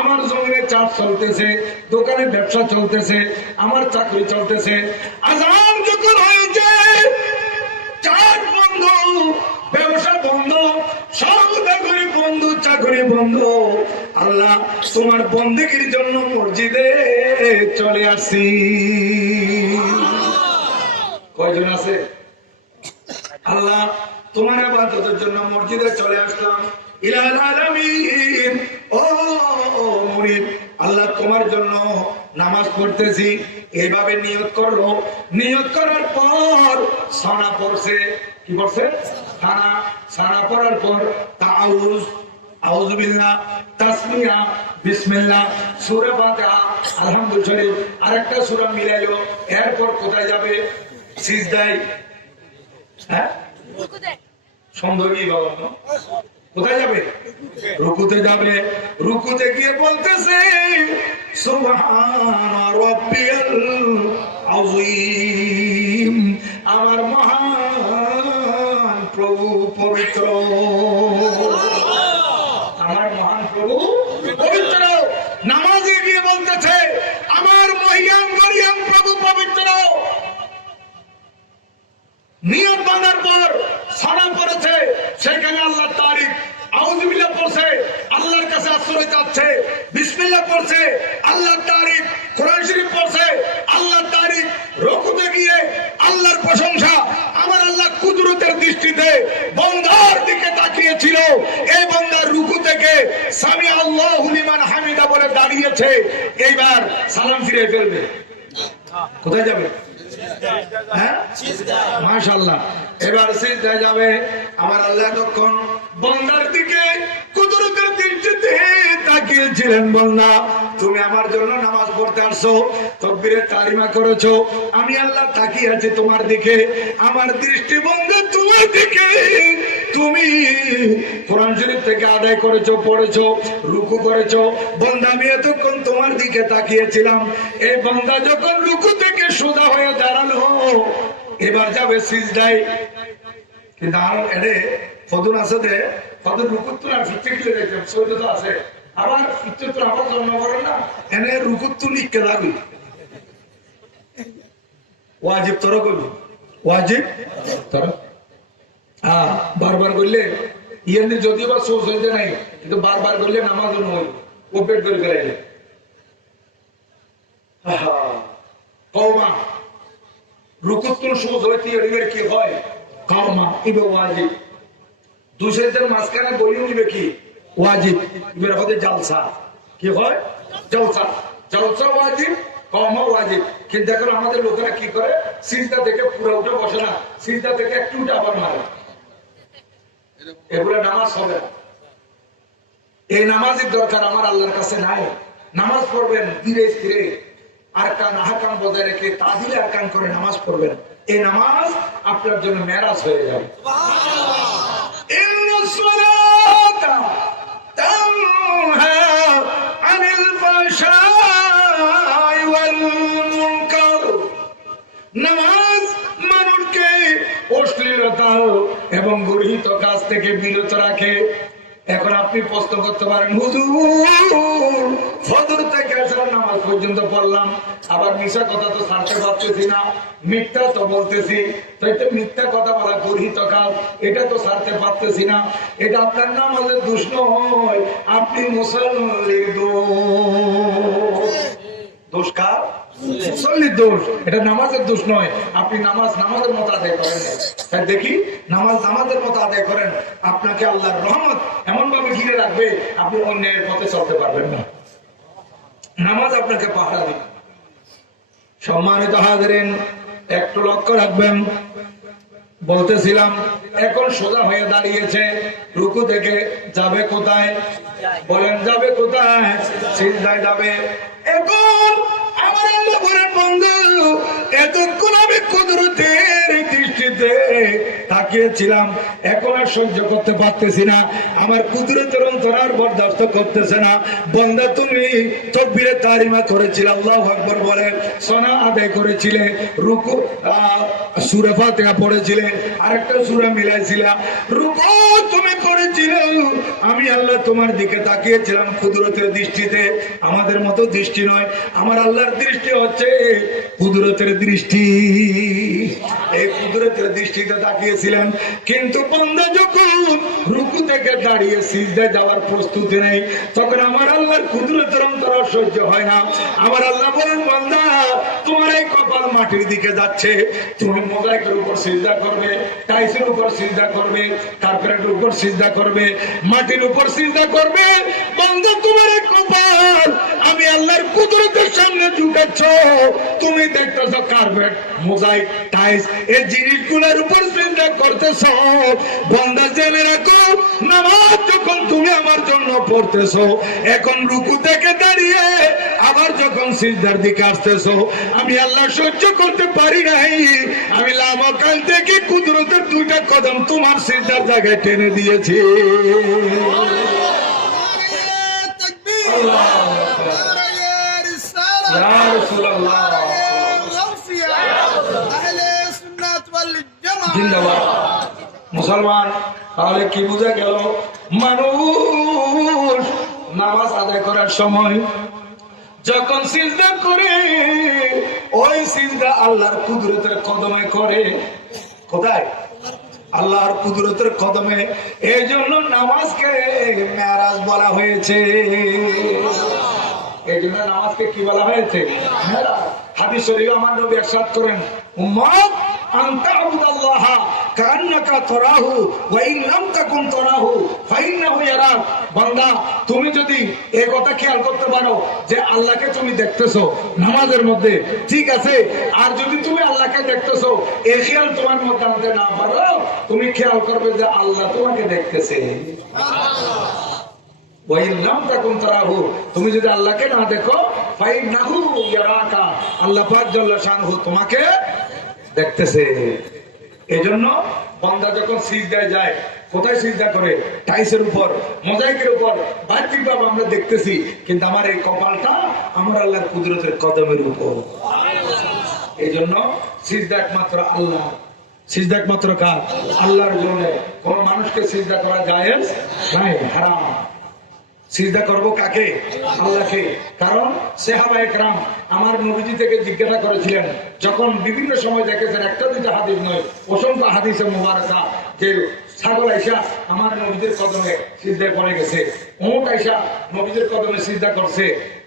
আমার জমিনে চাষ চলতেছে, দোকানে ব্যবসা চলতেছে, আমার চাকরি চলতেছে, আজান যখন হয়েছে, চাষ বন্ধ, ব্যবসা বন্ধ, সব চাকরি বন্ধ, চাকরি বন্ধ, আল্লাহ তোমার বন্দেগীর জন্য মসজিদে চলে আসছি। কয়জন আছে? আল্লাহ তোমার ইবাদতের জন্য মসজিদে চলে আসলাম। ইলাল আলামিন, ও মুরিদ, আল্লাহ তোমার জন্য নামাজ পড়তেছি। এইভাবে নিয়ত করলো। নিয়ত করার পর সানা পড়ছে। কি পড়ছে? সানা। সানা পড়ার পর তাউজ, আউযু বিল্লাহ, তাসমিয়া, বিসমিল্লাহ, সূরা ফাতিহা, আলহামদুলিল্লাহ, আরেকটা সূরা মিলাইলো। এরপর কোথায় যাবে? সিজদায়। হ্যাঁ, সন্দেহ বাবা, কোথায় যাবে? রুকুতে যাবে। রুকুতে গিয়ে বলতেছে সুবহান রাব্বিয়াল আযীম, আমার মহান প্রভু পবিত্র, আমার মহান প্রভু পবিত্র। নামাজে গিয়ে বলতেছে আমার মহিয়ান গরিয়ান প্রভু পবিত্র। নিয়ত বাঁধার পর সালাম করেছে, সেখানে আল্লাহর তারিফ, আউযু বিল্লাহ পড়ছে, আল্লাহর কাছে আশ্রয় চাচ্ছে, বিসমিল্লাহ পড়ছে, আল্লাহর তারিফ, কোরআন শরীফ পড়ছে, আল্লাহর তারিফ, রুকুতে গিয়ে আল্লাহর প্রশংসা। আমার আল্লাহ কুদরতের দৃষ্টিতে বান্দার দিকে তাকিয়েছিল। এই বান্দার রুকু থেকে সামি আল্লাহু লিমান হামিদা বলে দাঁড়িয়েছে। এইবার সালাম ফিরে ফেলবে। কোথায় যাবে? হ্যাঁ, মাশাআল্লাহ। এবার সিজদায় যাবে। আমার আল্লাহ তখন বান্দার দিকে কুদরতের দৃষ্টিতে তাকিয়েছিলেন। বান্দা, তুমি আমার জন্য নামাজ পড়তে আসছো, তাকবীরে তাহরিমা করেছো, আমি আল্লাহ তাকিয়ে আছি তোমার দিকে। আমার দৃষ্টি বান্দা তোমার দিকে। তুমি কোরআন শরীফ থেকে আদায় করেছো, পড়েছো, রুকু করেছো। বান্দা, আমি এতক্ষণ তোমার দিকে তাকিয়েছিলাম। এই বান্দা যখন রুকু থেকে সোজা হয়ে দাঁড়ালো, এবার যাবে সিজদায়। কিন্তু আর এরে ফদুন আছে দে, ফদুন রুকুত্তর আর ফিরতে গেলে দেখলাম সৈন্য তো আছে, আবার ফিরতে তো আবার জন্ম করে না, এনে রুকুত্তর লিখতে লাগবে। ওয়াজিব তোরা করবি, ওয়াজিব তোরা। হ্যাঁ, বারবার করলে ইয়েন্দি যদিও বা সোর্স হইতে নাই, কিন্তু বারবার করলে নামাজ নয়, ও পেট করে ফেলাইলে। কওমা রুকুত্তর সোর্স হইতে এর কি হয়? কওমা ইবে ওয়াজিব। দুসের মাঝখানে বলিও নিবে কি? ওয়াজিব। এবার হতে জালসা। কি হয়? জালসা। জালসা ওয়াজিব, কওমা ওয়াজিব। কিন্তু এখন আমাদের লোকেরা কি করে? সিজদা থেকে পুরো উঠে বসে না, সিজদা থেকে একটু উঠে আবার মারে। এগুলো নামাজ হবে না। এই নামাজের দরকার আমার আল্লাহর কাছে নাই। নামাজ পড়বেন ধীরে ধীরে, আরকান আহকাম বজায় রেখে তাদিলে আরকান করে নামাজ পড়বেন। এই নামাজ আপনার জন্য মেরাজ হয়ে যাবে। নামাজ মানুষকে অশ্লীলতা এবং গর্হিত কাজ থেকে বিরত রাখে। এখন আপনি প্রশ্ন করতে পারেন, হুজুর ফজর থেকে আসর নামাজ পর্যন্ত পড়লাম, আবার মিথ্যা কথা তো ছাড়তে পারতেছি না, মিথ্যা তো বলতেছি, তো এটা মিথ্যা কথা বলা গর্হিত কাজ, এটা তো ছাড়তে পারতেছি না। এটা আপনার নামাজের দোষ নয়, আপনি মুসল্লির দোষ। দোষ কার? মুসল্লির দোষ। এটা নামাজের দোষ নয়। আপনি নামাজের মতো আদায় করেন। তাই দেখি নামাজের মতো আদায় করেন, আপনাকে আল্লাহর রহমত এমন ভাবে ঘিরে রাখবে, আপনি অন্যের পথে চলতে পারবেন না। নামাজ আপনাকে পাহারা দিবে। সম্মানিত হাজিরিন, একটু লক্ষ্য রাখবেন। বলতেছিলাম এখন সোজা হয়ে দাঁড়িয়েছে, রুকু থেকে যাবে কোথায়? বলেন যাবে কোথায়? সিজদায় যাবে। এখন আমার আল্লাহ বলেন, বন্ধু এতক্ষণ আমি কুদরতের দৃষ্টিতে তাকিয়েছিলাম, এখন আর সহ্য করতে পারতেছি না, আমার কুদরতের অন্তর আর বরদাস্ত করতেছে না। বান্দা তুমি তাকবীরে তাহরিমা করেছিলে, আল্লাহু আকবার বলে সনা আদায় করেছিলে, রুকু সূরা ফাতিহা পড়েছিলে, আরেকটা সূরা মিলাইছিলে, রুকু তুমি করেছিলে, আমি আল্লাহ তোমার দিকে তাকিয়েছিলাম কুদরতের দৃষ্টিতে। আমাদের মতো দৃষ্টি নয়, আমার আল্লাহর দৃষ্টি হচ্ছে কুদরতের দৃষ্টি। এই কুদরতের দৃষ্টিতে তাকিয়েছিলেন, কিন্তু বান্দা যখন রুকু থেকে দাঁড়িয়ে সিজদায় যাওয়ার প্রস্তুতি নেই, তখন আমার আল্লাহর কুদরতের অন্তর সহ্য হয় না। আমার আল্লাহ বলেন, বান্দা তোমার এই কপাল মাটির দিকে যাচ্ছে, তুমি মোজাইকের উপর সিজদা করবে, টাইসের উপর সিজদা করবে, কার্পেটের উপর সিজদা করবে, মাটির উপর সিজদা করবে। বান্দা তোমার এই কপাল আমি আল্লাহর কুদরতের সামনে ঝুঁকাচ্ছ, তুমি দেখতেছ কার্পেট, মোজাইক, টাইস এই জিনিসগুলোর উপর সিজদা করতেছ। বান্দা জেনে রাখো, নামাজ যখন তুমি আমার জন্য পড়তেছ, এখন রুকু থেকে দাঁড়িয়ে আবার যখন সিজদার দিকে আসতেছ, আমি আল্লাহ সহ্য করতে পারি নাই, আমি লামাকাল থেকে কুদরতের দুইটা কদম তোমার সিজদার জায়গায় টেনে দিয়েছি। মুসলমান, তাহলে কি বোঝা গেল? মানুষ নামাজ আদায় করার সময় যখন সিজদা করে, ওই সিজদা আল্লাহর কুদরতের কদমে করে। কোথায়? আল্লাহর কুদরতের কদমে। এই জন্য নামাজকে মেরাজ বলা হয়েছে। এই জন্য নামাজকে কি বলা হয়েছে? মেরাজ। হাদিস শরীফে আমার নবী ইরশাদ করেন, উম্মত আনতা আবুদাল্লাহ কান্নাকা তারাহু ওয়া ইন লাম তাকুন তারাহু ফাইন্নাহু ইয়ারাক। বান্দা তুমি যদি এই কথা খেয়াল করতে পারো যে আল্লাহকে তুমি দেখতেছো নামাজের মধ্যে, ঠিক আছে, আর যদি তুমি আল্লাহকে দেখতেছো এই খেয়াল তোমার মধ্যে আনতে না পারো, তুমি খেয়াল করবে যে আল্লাহ তোমাকে দেখতেছে। ওয়া ইন লাম তাকুন তারাহু, তুমি যদি আল্লাহকে না দেখো, ফাইন্নাহু ইয়ারাকা, আল্লাহ পাক জাল্লা শানহু তোমাকে দেখতেছে। এজন্য বান্দা যখন সিজদায় যায়, কোথায় সিজদা করে? টাইসের উপর, মোজাইকের উপর। বাহ্যিকভাবে আমরা দেখতেছি, কিন্তু আমার এই কপালটা আমার আল্লাহর কুদরতের কদমের উপর। এজন্য সিজদা একমাত্র আল্লাহ। সিজদা একমাত্র কার? আল্লাহর জন্য। কোন মানুষকে সিজদা করা জায়েজ নাই, হারাম। সিজদা করবো কাকে? আল্লাহকে। কারণ সাহাবায়ে কেরাম আমার নবীজি থেকে জিজ্ঞাসা করেছিলেন, যখন বিভিন্ন সময় দেখেছেন, একটা দুইটা হাদিস নয়, অসংখ্য হাদিসে মুবারাকা, যে ছাগল আইসা আমার নবীদের কদমে সিজদায় পড়ে গেছে, উট আইসা নবীদের কদমে সিজদা করছে,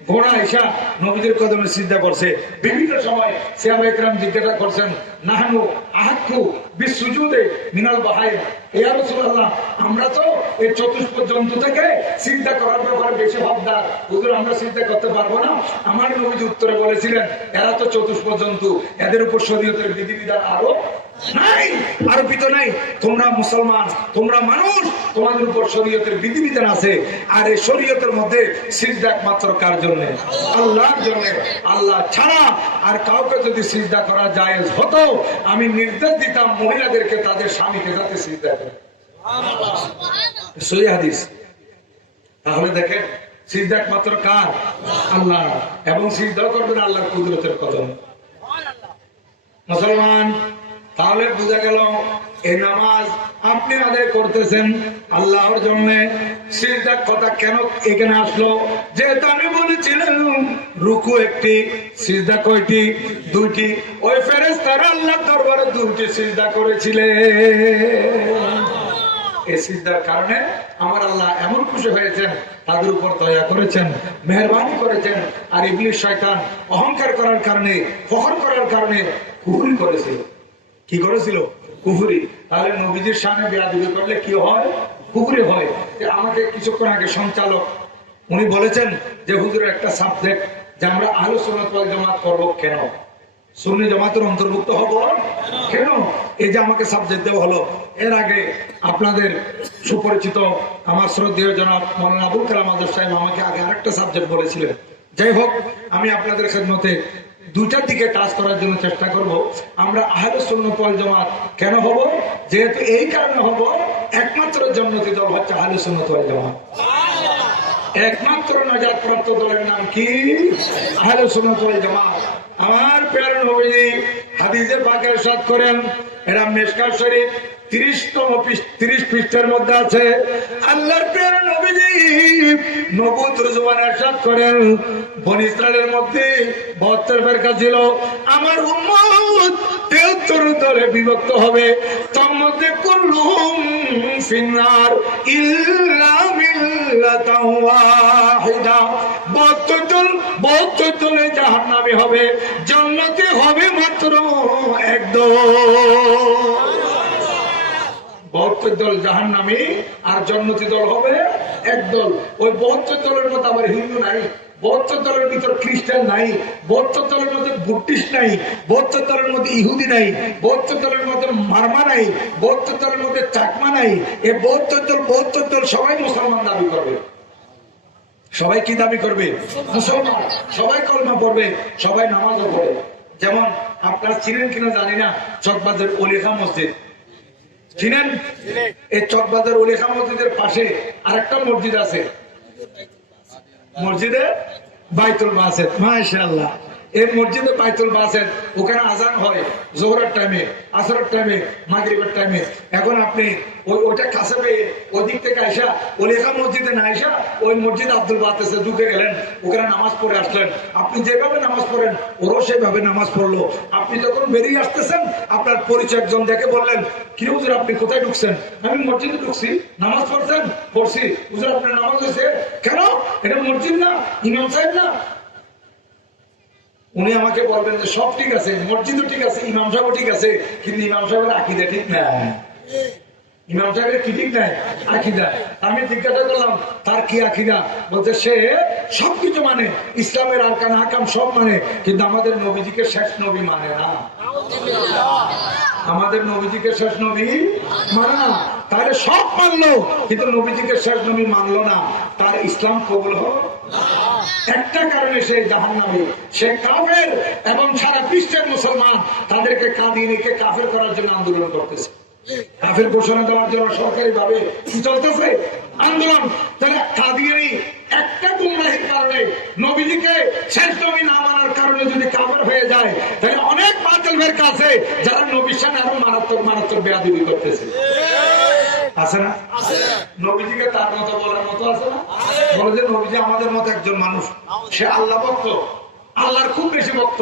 ঘোড়া আইসা নবীদের কদমে সিজদা করছে। বিভিন্ন সময় সাহাবায়ে কেরাম জিজ্ঞাসা করছেন, নাহনু আহাক্কু বিসুজুদে মিনাল বাহাইর, ইয়া রাসূলুল্লাহ আমরা তো এই চতুষ্পদ জন্তু থেকে সিজদা করার ব্যাপারে বেশি ভাবদার, হুজুর আমরা সিজদা করতে পারবো না। আমার নবীজি উত্তরে বলেছিলেন, এরা তো চতুষ্পদ জন্তু, এদের উপর শরীয়তের বিধিবিধান আরো নাই, আরোপিত নাই। তোমরা মুসলমান, তোমরা মানুষ, তোমাদের উপর শরীয়তের বিধিবিধান আছে। আর এই শরীয়তের মধ্যে সিজদা একমাত্র কার জন্য? আল্লাহর জন্য। আল্লাহ ছাড়া আর কাউকে যদি সিজদা করা জায়েজ হতো, আমি নির্দেশ দিতাম মহিলাদেরকে তাদের স্বামীকে যাতে সিজদা করে। সহিহ হাদিস। তাহলে দেখেন সিজদা একমাত্র কার? আল্লাহ। এবং সিজদা করবেন আল্লাহর কুদরতের কদমে। মুসলমান, তাহলে বোঝা গেল এই নামাজ আপনি আদায় করতেছেন আল্লাহর জন্য। সিজদার কথা কেন এখানে আসলো? যেহেতু আমি বলেছিলাম রুকু একটি, সিজদা কয়টি? দুইটি। ওই ফেরেশতারা আল্লাহর দরবারে দুইটি সিজদা করেছিলেন। এই সিজদার কারণে আমার আল্লাহ এমন খুশি হয়েছেন, তাদের উপর দয়া করেছেন, মেহেরবানি করেছেন। আর ইবলিস শয়তান অহংকার করার কারণে, ফখর করার কারণে কুফরি করেছিল। কি করেছিল? কুফরি। তাহলে নবীজির সামনে বেয়াদবি করলে কি হয়? কুফরি হয়। আমাকে কিছুক্ষণ আগে সঞ্চালক উনি বলেছেন যে হুজুরের একটা সাবজেক্ট যে আমরা আহলে সুন্নাত ওয়াল জামাত করব কেন, সুন্নি জামাতের অন্তর্ভুক্ত হব কেন, এই যে আমাকে সাবজেক্ট দেওয়া হলো। এর আগে আপনাদের সুপরিচিত আমার শ্রদ্ধেয় জনাব মাওলানা আবুল কালাম আজাদ সাহেব আমাকে আগে আরেকটা সাবজেক্ট বলেছিলেন। যাই হোক, আমি আপনাদের খেদমতে দুইটার দিকে টাচ করার জন্য চেষ্টা করব। আমরা আহলে সুন্নাত ওয়াল জামাত কেন হব, যেহেতু এই কারণে হব, একমাত্র জান্নাতি দল হচ্ছে আহলে সুন্নাত ওয়াল জামাত। একমাত্র নাজাত প্রাপ্ত দলের নাম কি? আহলে সুন্নাত ওয়াল জামাত। আমার প্যারা নবীজি হাদিসে পাকে ইরশাদ করেন, এরা মিশকাত শরীফ 30 পৃষ্ঠার মধ্যে আছে। আল্লাহর প্যারা নবীজি নবুয়তের জবানে ইরশাদ করেন, বনি ইসরাইলের মধ্যে 72 ফিরকা ছিল, আমার উম্মত 73 দলে বিভক্ত হবে, তার মধ্যে কুল্লুহুম ফিন্নার ইল্লা মিল্লাতান ওয়াহিদা। 72 দলে জাহান্নামী হবে, জান্নাতে হবে মাত্র একদল। 72 দল জাহান্নামী আর জান্নাতি দল হবে একদল। ওই 72 দলের মধ্যে আবার হিন্দু নাই, 72 দলের ভিতর খ্রিস্টান নাই, 72 দলের মধ্যে বুদ্ধিস্ট নাই, 72 দলের মধ্যে ইহুদি নাই, 72 দলের মধ্যে মারমা নাই, 72 দলের মধ্যে চাকমা নাই। এই 72 দল সবাই মুসলমান দাবি করবে। সবাই কি দাবি করবে? মুসলমান। সবাই কলমা পড়বে, সবাই নামাজও পড়ে। যেমন আপনারা চিনেন কিনা জানি না, চকবাজার ওলিখা মসজিদ চিনেন? এই চকবাজার ওলিখা মসজিদের পাশে আরেকটা মসজিদ আছে, মসজিদে বাইতুল বাসেত। মাশাআল্লাহ, এই মসজিদে বাইতুল বাসেত, ওখানে আজান হয় জোহরের টাইমে, আসরের টাইমে, মাগরিবের টাইমে। এখন আপনি ওইটা কাছে পেয়ে ওই দিক থেকে আইসা ওলিখা মসজিদে না আইসা ওই মসজিদ আব্দুল বাতেসে ঢুকে গেলেন, ওখানে নামাজ পড়ে আসলেন। আপনি যেভাবে নামাজ পড়েন ওরাও সেভাবে নামাজ পড়লো। আপনি যখন বেরিয়ে আসতেছেন, আপনার পরিচয় একজন দেখে বললেন, কি হুজুর আপনি কোথায় ঢুকছেন? আমি মসজিদে ঢুকছি। নামাজ পড়ছেন? পড়ছি। হুজুর আপনার নামাজ হয়েছে? কেন? এটা মসজিদ না, ইমাম সাহেব না। উনি আমাকে বলবেন যে সব ঠিক আছে, মসজিদও ঠিক আছে, ইমাম সাহেবও ঠিক আছে, কিন্তু ইমাম সাহেবের আকীদা ঠিক না। ইমাম সাহেবের কি ঠিক নাই? আকীদা। আমি জিজ্ঞাসা করলাম তার কি আকীদা? বলতে সে সবকিছু মানে, ইসলামের আরকান হাকাম সব মানে, কিন্তু আমাদের নবীজিকে শেষ নবী মানে না। আমাদের নবীজিকে শেষ নবী মানে না। তাহলে সব মানলো, কিন্তু নবীজিকে শেষ নবী মানলো না, তার ইসলাম কবুল হলো একটা কারণে সে জাহান্নামী, সে কাফের। এবং সারা বিশ্বের মুসলমান তাদেরকে কাদিয়ানীকে কাফের করার জন্য আন্দোলন করতেছে, কাফের ঘোষণা দেওয়ার জন্য সরকারি ভাবে কি চলতেছে আন্দোলন। তাহলে কাদিয়ানী একটা গুমরাহির কারণে, নবীজিকে শেষ নবী না মানার কারণে যদি কাফের হয়ে যায়, তাহলে অনেক বাতিলের কাছে যারা নবীর সাথে আরো মারাত্মক বেয়াদবি করতেছে। আছে না? নবীজিকে তার মতো বলার মতো আছে না? বলে যে নবীজি আমাদের মতো একজন মানুষ, সে আল্লাহ ভক্ত, আল্লাহর খুব বেশি ভক্ত,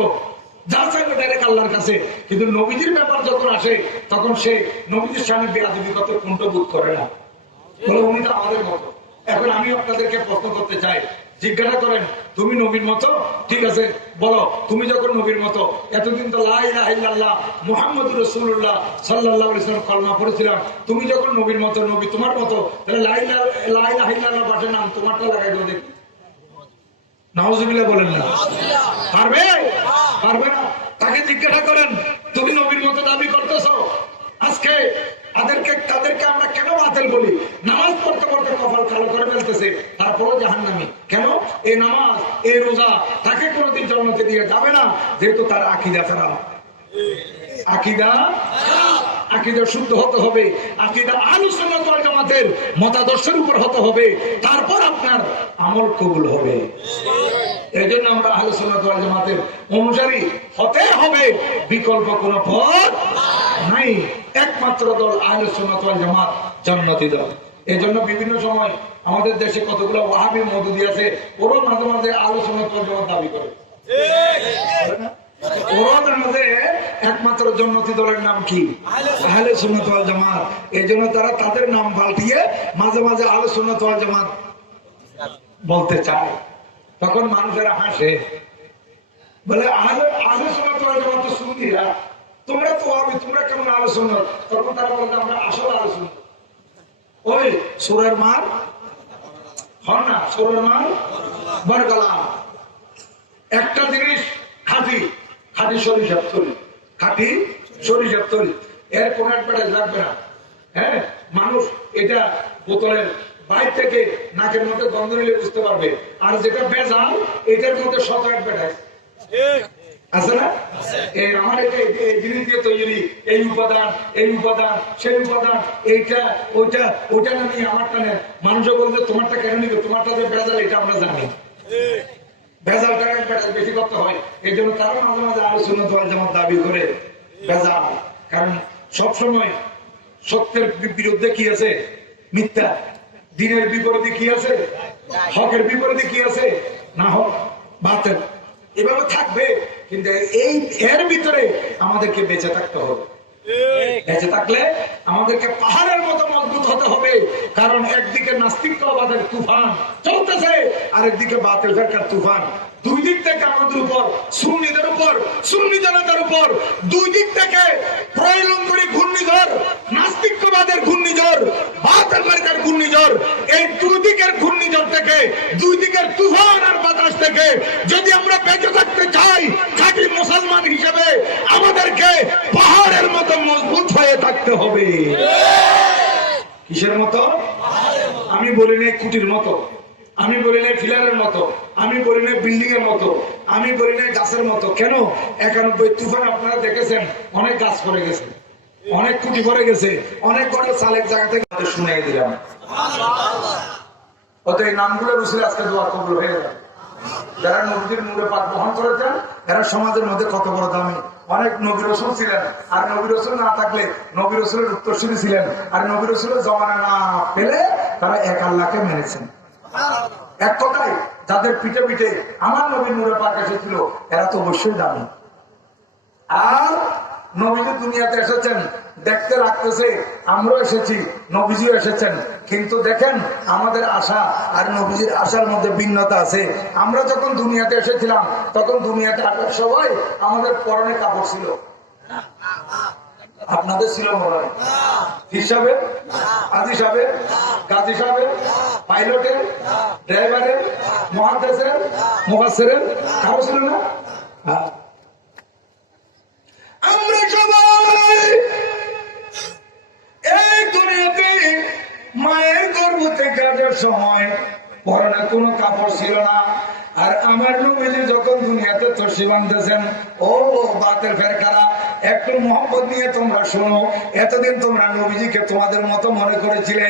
যা চাইবে ডাইরেক্ট আল্লাহর কাছে। কিন্তু নবীজির ব্যাপার যখন আসে, তখন সে নবীজির সামনে বেয়াদবি করতে কুণ্ঠবোধ করে না, বলে উনি তো আমাদের মতো। এখন আমি আপনাদেরকে প্রশ্ন করতে চাই, জিজ্ঞাসা করেন তুমি নবীর মতো? ঠিক আছে, বলো তুমি যখন নবীর মতো, এতদিন তো লা ইলাহা ইল্লাল্লাহ মুহাম্মাদুর রাসূলুল্লাহ সাল্লাল্লাহু আলাইহি ওয়াসাল্লাম কলমা পড়েছিলাম, তুমি যখন নবীর মতো, নবী তোমার মতো, তাহলে লা ইলাহা ইল্লাল্লাহ পাঠের নাম তোমারটা লাগাই দাও দেখি। নাউজুবিল্লাহ বলেন না? পারবে? পারবে না। তাকে জিজ্ঞাসা করেন তুমি নবীর মতো দাবি করতেছো, আজকে তাদেরকে আমরা কেন বাতিল বলি? নামাজ পড়তে পড়তে কপাল কালো করে ফেলতেছে, তারপরও জাহান্নামী। কেন? এই নামাজ, এই রোজা তাকে কোনোদিন জান্নাতে দিয়ে যাবে না, যেহেতু তার আকীদা খারাপ। আকীদা শুদ্ধ হতে হবে, আকীদা আহলুস সুন্নাত ওয়াল জামাতের মতাদর্শের উপর হতে হবে, তারপর আপনার আমল কবুল হবে। এই জন্য আমরা আহলুস সুন্নাত ওয়াল জামাতের অনুসারী হতে হবে, বিকল্প কোনো পথ নাই। একমাত্র দল আহলুস সুন্নাত ওয়াল জামাত, জান্নাতি দল। এই জন্য বিভিন্ন সময় আমাদের দেশে কতগুলো ওয়াহাবি মওদুদি আছে, ওরা মাঝে মাঝে আহলুস সুন্নাত ওয়াল জামাত দাবি করে। ওদের মধ্যে একমাত্র জান্নাতি দলের নাম কি? আহলে সুন্নাত ওয়াল জামাত। এই জন্য তারা তাদের নাম পাল্টিয়ে মাঝে মাঝে আহলে সুন্নাত ওয়াল জামাত বলতে চায়। তখন মানুষেরা হাসে, বলে আহলে সুন্নাত ওয়াল জামাত তো সুন্নিরা, তোমরা তো ওয়াহাবি, তোমরা কেমন আহলে সুন্নাত? তখন তারা বলে আমরা আসল আহলে সুন্নাত। ওই সূরার মার হন না, সরুর মাল বরগলাম। একটা জিনিস খাঁটি, খাঁটি সরিষার তৈরি, খাঁটি সরিষার তৈরি, এর কোন অ্যাডভার্টাইজ লাগবে না। হ্যাঁ, মানুষ এটা বোতলের বাইর থেকে নাকের মধ্যে গন্ধ নিলে বুঝতে পারবে। আর যেটা ভেজাল, এটার মধ্যে শত অ্যাডভার্টাইজ আছে না? এই আমার এই জিনিস দিয়ে তৈরি, এই উপাদান, এই উপাদান, সেই উপাদান, এইটা ওইটা, ওইটা না নিয়ে আমারটা নেন। মানুষ বলতে তোমারটা কেন নিবে, তোমারটা যে ভেজাল এটা আমরা জানি। ভেজালটা বেশি করতে হয়, এই জন্য তারা মাঝে মাঝে আহলে সুন্নাত ওয়াল জামাত দাবি করে ভেজাল। কারণ সবসময় সত্যের বিরুদ্ধে কি আছে? মিথ্যা। দিনের বিপরীতে কি আছে? হকের বিপরীতে কি আছে? না হক, বাতিল। এভাবে থাকবে, কিন্তু এই এর ভিতরে আমাদেরকে বেঁচে থাকতে হবে। বেঁচে থাকলে আমাদেরকে পাহাড়ের মতো মজবুত হতে হবে। কারণ একদিকে নাস্তিকবাদের তুফান চলতেছে, আরেকদিকে বাতিল ফিরকার তুফান। দুই দিক থেকে আমাদের উপর, সুন্নিদের উপর, সুন্নি জনতার উপর দুই দিক থেকে প্রলয়ঙ্করী ঘূর্ণিঝড়, নাস্তিকবাদের ঘূর্ণিঝড়, বাতিল ফিরকার ঘূর্ণিঝড়। এই দুই দিকের ঘূর্ণিঝড় থেকে, দুই দিকের তুফান আর বাতাস থেকে যদি আমরা বেঁচে থাকতে চাই, খাঁটি মুসলমান হিসেবে আমাদেরকে পাহাড়ের মতো মজবুত হয়ে থাকতে হবে। কিসের মতো? আমি বলি নাই কুটির মতো, আমি বলি নাই ফিলারের মতো, আমি বলি নাই বিল্ডিং এর মতো, আমি বলি নাই গাছের মতো। কেন? 91 তুফান আপনারা দেখেছেন, অনেক গাছ পড়ে গেছে, অনেক কুটি পড়ে গেছে, অনেক বড় চালের জায়গা থেকে শুনাই দিলাম। অত এই নামগুলোর উচিত আজকে দোয়া কবুল হয়ে যাবে। যারা নবীর নূরে পাক বহন করেছেন, এরা সমাজের মধ্যে কত বড় দামি। অনেক নবী রাসূল ছিলেন, আর নবী রাসূল না থাকলে নবী রাসূলের উত্তরসূরি ছিলেন, আর নবী রাসূলের জমানা না পেলে তারা এক আল্লাহকে মেনেছেন। এক কথায় যাদের পিঠে পিঠে আমার নবীর নূরে পাক এসেছিল, এরা তো অবশ্যই দামি। আর নবীজি দুনিয়াতে এসেছেন, দেখতে লাগতেছে আমরাও এসেছি, নবীজিও এসেছেন, কিন্তু দেখেন আমাদের আশা আর নবীজির আশার মধ্যে ভিন্নতা আছে। আমরা যখন দুনিয়াতে এসেছিলাম, তখন দুনিয়াতে আসার সময় আমাদের পরনে কাপড় ছিল, আপনাদের ছিল মনে হয়? হিসাবে, আজি সাহেবের, গাজী সাহেবের, পাইলটের, ড্রাইভারের, মুহাদ্দিসের, মুফাসসিরের কাপড় ছিল না? আমরা সবাই এই দুনিয়াতে মায়ের গর্ভ থেকে আসার সময় পরনে কোনো কাপড় ছিল না। আর আমার নবীজি যখন দুনিয়াতে তশরিফ আনতেছেন, ও বাতিল ফেরকারা, একটু মহব্বত নিয়ে তোমরা শোনো। এতদিন তোমরা নবীজিকে তোমাদের মতো মনে করেছিলে।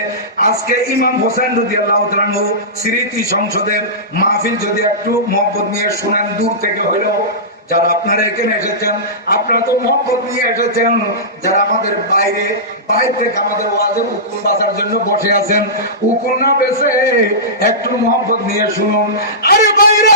আজকে ইমাম হোসেন রাদিয়াল্লাহু তাআলা আনহু স্মৃতি সংসদের মাহফিল যদি একটু মহব্বত নিয়ে শুনেন, দূর থেকে হইলেও, যারা আপনারা এখানে এসেছেন, আপনারা তো মহব্বত নিয়ে এসেছেন। যারা আমাদের বাইরে থেকে আমাদের ওয়াজের উকুল বাঁচার জন্য বসে আছেন, উকুল না বেছে একটু মহব্বত নিয়ে শুনুন। আরে বাইরে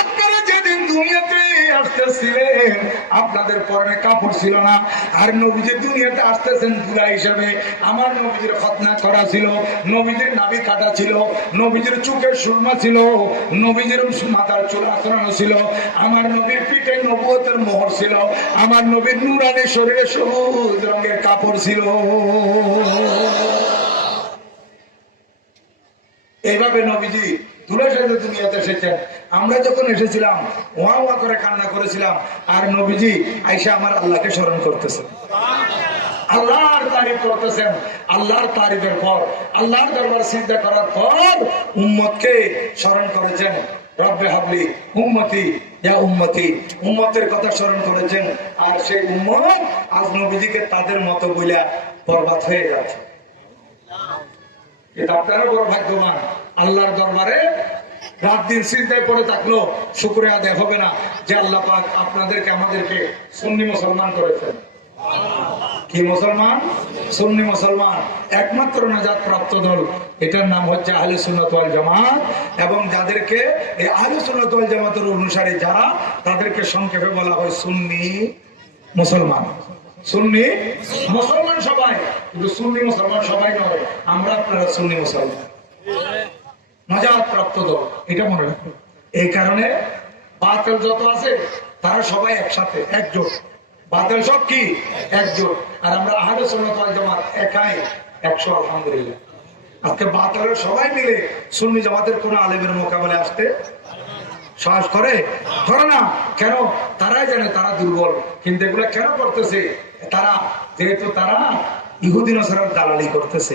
আপনারা যেদিন দুনিয়াতে আসতেছিলেন, আপনাদের পরনে কাপড় ছিল না। আর নবীজি দুনিয়াতে আসতেছেন বুড়া হিসেবে। আমার নবীজির খতনা করা ছিল, নবীজির নাভি কাটা ছিল, নবীজির চোখের সুরমা ছিল, নবীজির মাথার চুল আঁচড়ানো ছিল, আমার নবীর পিঠে নবুয়তের মোহর ছিল, আমার নবীর নূরানি শরীরে সবুজ রঙের কাপড় ছিল। এইভাবে নবীজি তুলে সাথে দুনিয়াতে এসেছেন। আমরা যখন এসেছিলাম ওয়া ওয়া করে কান্না করেছিলাম, আর নবীজি আয়েশা আমার আল্লাহকে স্মরণ করতেছেন, আল্লাহর তারিফ করতেছেন। আল্লাহর তারিফের পর, আল্লাহর দরবার সিজদা করার পর উম্মতকে স্মরণ করেছেন। রব্বে হাবলি উম্মতি ইয়া উম্মতি, উম্মতের কথা স্মরণ করেছেন। আর সেই উম্মত আজ নবীজিকে তাদের মতো বইলা বরবাদ হয়ে যাচ্ছে। এটা আপনারা বড় ভাগ্যবান। আল্লাহর দরবারে রাত দিন সিজদায় পড়ে থাকলো শুকরিয়া আদায় হবে না যে আল্লাহ পাক আপনাদেরকে আমাদেরকে সুন্নি মুসলমান করেছেন। কি মুসলমান? সুন্নি মুসলমান। একমাত্র নাজাত প্রাপ্ত দল, এটার নাম হচ্ছে আহলে সুন্নাত ওয়াল জামাত। এবং যাদেরকে এই আহলে সুন্নাত ওয়াল জামাতের অনুসারী যারা, তাদেরকে সংক্ষেপে বলা হয় সুন্নি মুসলমান। সুন্নি মুসলমান সবাই, কিন্তু সুন্নি মুসলমান সবাই নয়। আমরা আপনারা সুন্নি মুসলমান, নাজাত প্রাপ্ত দল, এটা মনে রাখবেন। এই কারণে বাতিল যত আছে তারা সবাই একসাথে, একজোট। বাতিল সব কি? একজোট। আর আমরা আহলে সুন্নাত ওয়াল জামাত একাই 100, আলহামদুলিল্লাহ। আজকে বাতালের সবাই মিলে সুন্নি জামাতের কোন আলেমের মোকাবেলায় আসতে সাহস করে না। কেন? তারাই জানে তারা দুর্বল, কিন্তু এগুলো কেন করতেছে? তারা যেহেতু তারা ইহুদি নাসারার দালালি করতেছে,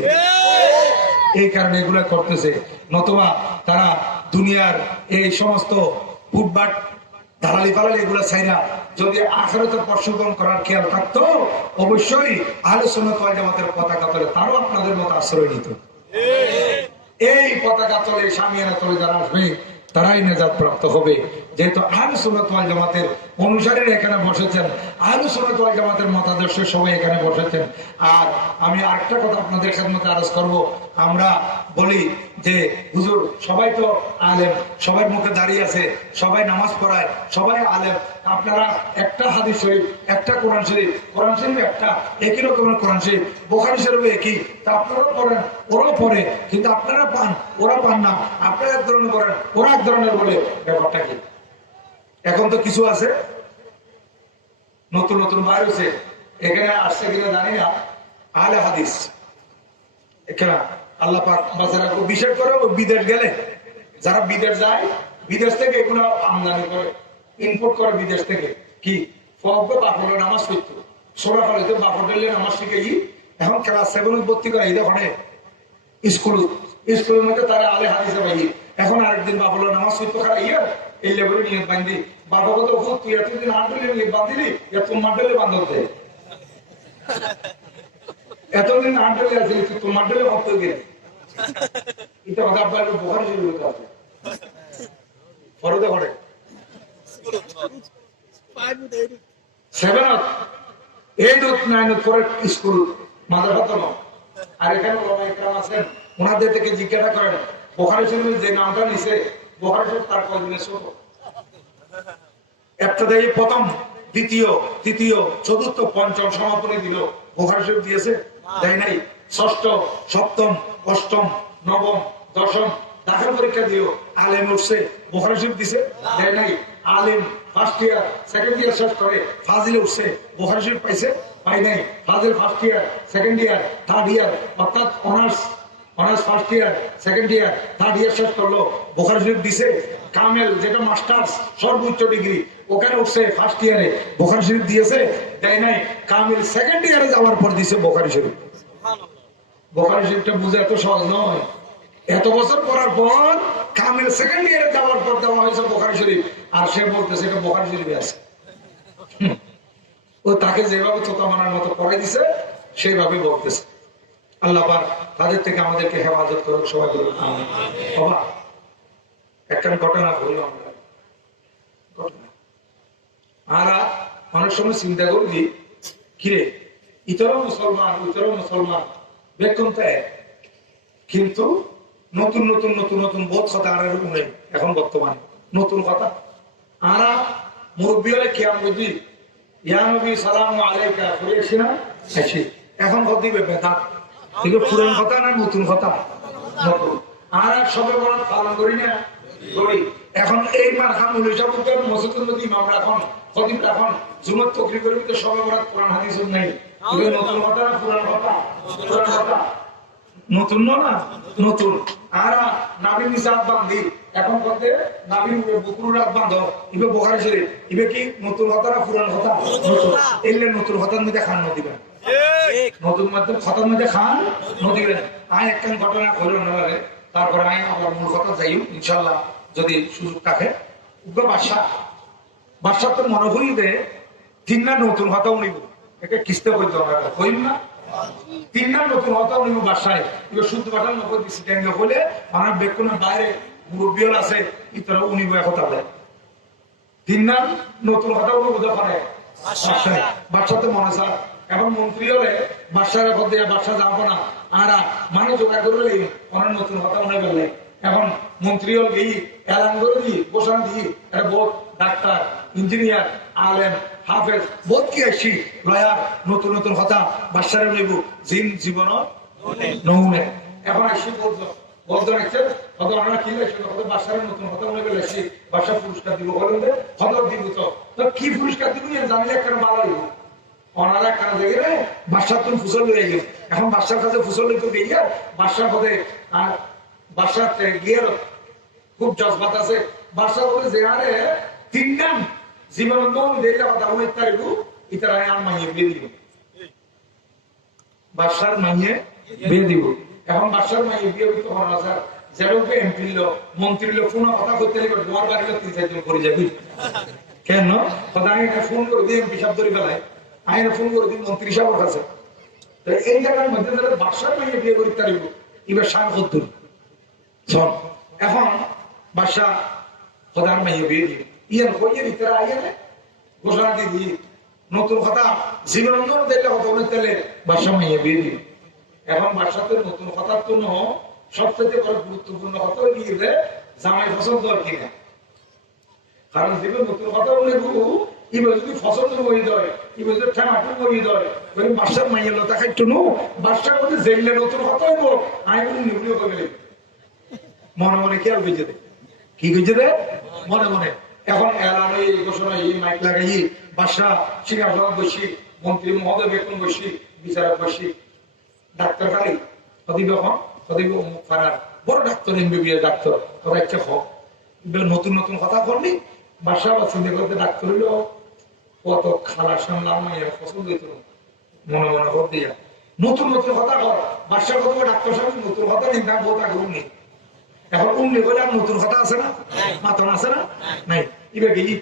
এই কারণে এগুলো করতেছে। নতুবা তারা দুনিয়ার এই সমস্ত ফুটবাট দালালি ফালালি এগুলো ছাইরা যদি আখিরাতের পশুগম করার খেয়াল থাকতো, অবশ্যই আহলে সুন্নাত ওয়াল জামাতের পতাকা তলে তারও আপনাদের মতো আশ্রয় নিত। এই পতাকা তলে, শামিয়ানা তলে যারা আসবে তারাই নেজাত প্রাপ্ত হবে। যেহেতু আহলে সুন্নাত ওয়াল জামাতের অনুসারীরা এখানে বসেছেন, আহলে সুন্নাত ওয়াল জামাতের মতাদর্শের সবাই এখানে বসেছেন। আর আমি আরেকটা কথা আপনাদের খেদমতে আরজ করব। আমরা বলি যে হুজুর সবাই তো আলেম, সবার মুখে দাঁড়িয়ে আছে, সবাই নামাজ পড়ায়, সবাই আলেম, আপনারা একটা হাদিস শরীফ, একটা কোরআন শরীফ, কোরআন শরীফ একটা, একই রকমের কোরআন শরীফ, বুখারী শরীফ একই, তা আপনারাও পড়েন, ওরাও পড়ে, কিন্তু আপনারা পান ওরা পান না, আপনারা এক ধরনের করেন ওরা এক ধরনের বলে, ব্যাপারটা কি? এখন তো কিছু আছে নতুন নতুন বাইর হয়েছে, এখানে আসছে কিনা জানি না, আহলে হাদিস এখানে আল্লাহ পাক বাঁচা রাখবো। বিশেষ করে বিদেশ গেলে, যারা বিদেশ যায়, বিদেশ থেকে এগুলো আমদানি করে, ইনপুট করে বিদেশ থেকে, কি বাফরের নামাজ শিখতো, সোনা ফলে বাফরের নামাজ শিখে এখন ক্লাস 7 ভর্তি করে ওখানে স্কুলের মধ্যে তারা আলে হাদিসে ভাই। এখন আরেকদিন বাফরের নামাজ শিখতো খারাপ এই লেভেলে নিয়ে বান্ধি বাবা কত তুই এতদিন আটলে নিয়ে বাঁধিলি, এত মাডলে বান্ধব দেয়, এতদিন আটলে আছে তোর মাডলে ভক্ত গেলে এটা কথা আপনার বোখারি শুরু হতে আছে ফরদে ঘরে 7 8 9 পরে স্কুল মাদ্রাসা তো। আর এখানে ওলামা ইকরাম আছেন, ওনাদের থেকে জিজ্ঞাসা করেন বোখারি শরীফের যে নামটা নিছে বোখারি শরীফ তার কয়দিনের ছোট, একটা দিয়ে প্রথম, দ্বিতীয়, তৃতীয়, চতুর্থ, পঞ্চম সমাপনী দিল, বোখারি শরীফ দিয়েছে? দেয় নাই। ষষ্ঠ, সপ্তম, অষ্টম, নবম, দশম দাখিল পরীক্ষা দিও, আলেম উঠছে, বোখারি শরীফ দিছে? দেয় নাই। আলেম ফার্স্ট ইয়ার, সেকেন্ড ইয়ার শেষ করে ফাজিলে উঠছে, বোখারি শরীফ পাইছে? পাই নাই। ফাজিল first year, second year, third year, অর্থাৎ honours first year, second year, third year শেষ করলো, বোখারি শরীফ দিছে? কামেল যেটা মাস্টার্স সর্বোচ্চ ডিগ্রি, ওখানে উঠছে ফার্স্ট ইয়ারে, বোখারি শরীফ দিয়েছে? দেয় নাই। কামেল সেকেন্ড ইয়ারে যাওয়ার পর দিছে বোখারি শরীফ। বোখারি শরীফটা বুঝা এত সহজ নয়। এত বছর পড়ার পর কামেল সেকেন্ড ইয়ারে যাওয়ার পর দেওয়া হয়েছে বোখারি শরীফ, আর সে বলতেছে এটা বোখারি শরীফে আছে। ও তাকে যেভাবে চোখা মানার মতো পড়াই দিছে সেইভাবে বলতেছে। আল্লাহ পাক তাদের থেকে আমাদেরকে হেফাজত করুক, সবাই বলুন আমিন। বাবা একটা ঘটনা বললো, আমরা আমরা অনেক সময় চিন্তা করি কিরে ইতরও মুসলমান বেতন দেয়, কিন্তু নতুন নতুন নতুন নতুন বোধ কথা আর নেই এখন বর্তমানে নতুন কথা। আমরা মুরব্বী হলে খেয়াল বুঝি ইয়া নবী সালাম আলাইকা করেছি না, এখন কত দিবে বেদাত, এগুলো পুরান কথা না নতুন কথা? নতুন। আর সবে বড় পালন করি না, করি। এখন এই মার খান মসজিদের মধ্যে ইমামরা এখন খতিব এখন জুমাত তকরির করে তো সবে বড় কোরআন হাদিস নেই, এগুলো নতুন কথা না পুরান কথা? পুরান কথা। নতুন না নতুন। আর নাবির নিচে হাত বান্ধি এখন বলতে নাবির বুকুর হাত বাঁধ, ইবে বোখারি শরীফ, ইবে কি নতুন কথা না পুরান কথা? নতুন। এলে নতুন কথার মধ্যে খান নদিবেন, নতুন মাধ্যম কথার মধ্যে খান নদিবেন। আয় একটা ঘটনা করো না, তারপরে আমি আমার মূল কথা যাই ইনশাল্লাহ যদি সুযোগ থাকে। বাদশাহ তো মনে করি যে 3 না নতুন কথাও নিব, এটা কিস্তে করতে হবে কইম না, 3 না নতুন কথাও নিব বাসায়, এবার শুদ্ধ পাঠান নকল দিচ্ছি বলে আমার বেকুনের বাইরে মুরব্বীর আছে ইতরা উনিব কথা বলে 3 না নতুন কথাও নিব দোকানে বাসায়। বাদশাহ তো মনে চায় এখন মন্ত্রী হলে বাদশার এখন দিয়ে বাদশাহ যাবো না, আর মানুষ জোগাড় করবে অনেক নতুন কথা মনে করলে এখন মন্ত্রী হল গিয়ে এলান করে দিই বসান দিই একটা বোধ ডাক্তার ইঞ্জিনিয়ার আলেম হাফেজ বোধ কি আসছি লয়ার নতুন নতুন কথা বাদশারে নেব জিন জীবন নমুনে এখন আসছি বলতো বলতে রাখছে হয়তো আমরা কি লাগছে বাদশারে নতুন কথা মনে করে আসছি বাদশা পুরস্কার দিব বলেন হয়তো দিব তো কি পুরস্কার দিব জানলে একটা ভালো হইব ওনারা একটা দেখে বাদশাহ তুমি ফুসল লয়ে গেল এখন বাদশার কাছে ফুসল লইতে গিয়ে বাদশার পথে আর বাদশাহ গিয়ে খুব জজবাত আছে বাদশাহ বলে যে আরে তিন নাম জীবন দেখলে কথা উনি তার ইতারা আর মাইয়ে বিয়ে দিব বাদশার মাইয়ে বিয়ে দিব এখন বাদশার মাইয়ে বিয়ে করতে হওয়ার আছে যেরকম এমপি লোক মন্ত্রী লোক কোনো কথা করতে গেলে তোমার বাড়ি লোক 3-4 জন করে যাবি কেন কথা আমি ফোন করে দিই এমপি সাহেব ধরে বেলায় আমি ফোন করে দিই মন্ত্রী সাহেবের কাছে এই জায়গার মধ্যে বাদশার মাইয়ে বিয়ে করতে পারিব এবার সার কদ্দুর শোন এখন বাদশাহ প্রধান মাইয়ে বিয়ে দিই ইয়ান কইয়ে ভিতরে আইয়ে ঘোষণা দিয়ে দিই নতুন কথা জীবন দেখলে কথা অনেক তেলে বাদশাহ মাইয়ে বিয়ে দিই এখন বাদশাহের নতুন কথার জন্য সবচেয়ে বড় গুরুত্বপূর্ণ কথা গিয়ে জামাই পছন্দ আর কিনা কারণ জীবন নতুন কথা বলে এবার যদি ফসল বই দেয় এবার যদি টমাটো বই দেয় বাদশার মাইয়ের লতা খাইতো নো বাদশাহ বলে জেললে নতুন কথা হইব আমি নিবলিও করে মনে মনে খেয়াল বুঝে দে কি বুঝে দে মনে মনে এখন এলান এই ঘোষণা এই মাইক লাগাই বাদশাহ সিংহাসন বসি মন্ত্রী মহোদয় বেতন বসি বিচারক বসি ডাক্তার খালি অধিক অধিক অমুক ফারার বড় ডাক্তার এমবিবিএস ডাক্তার তোরা একটা হোক নতুন নতুন কথা বললি বাদশাহ বা চিন্তা করতে ডাক্তার হইলো কত খালা সামলাম পছন্দ হইত মনে মনে ভোট দিয়া নতুন নতুন কথা কর বাদশাহ কত ডাক্তার সাহেব নতুন কথা নিন তার বহুত আগে উনি এখন উনি বলে আর নতুন কথা আছে না মাথন আছে না নাই এবার গেলি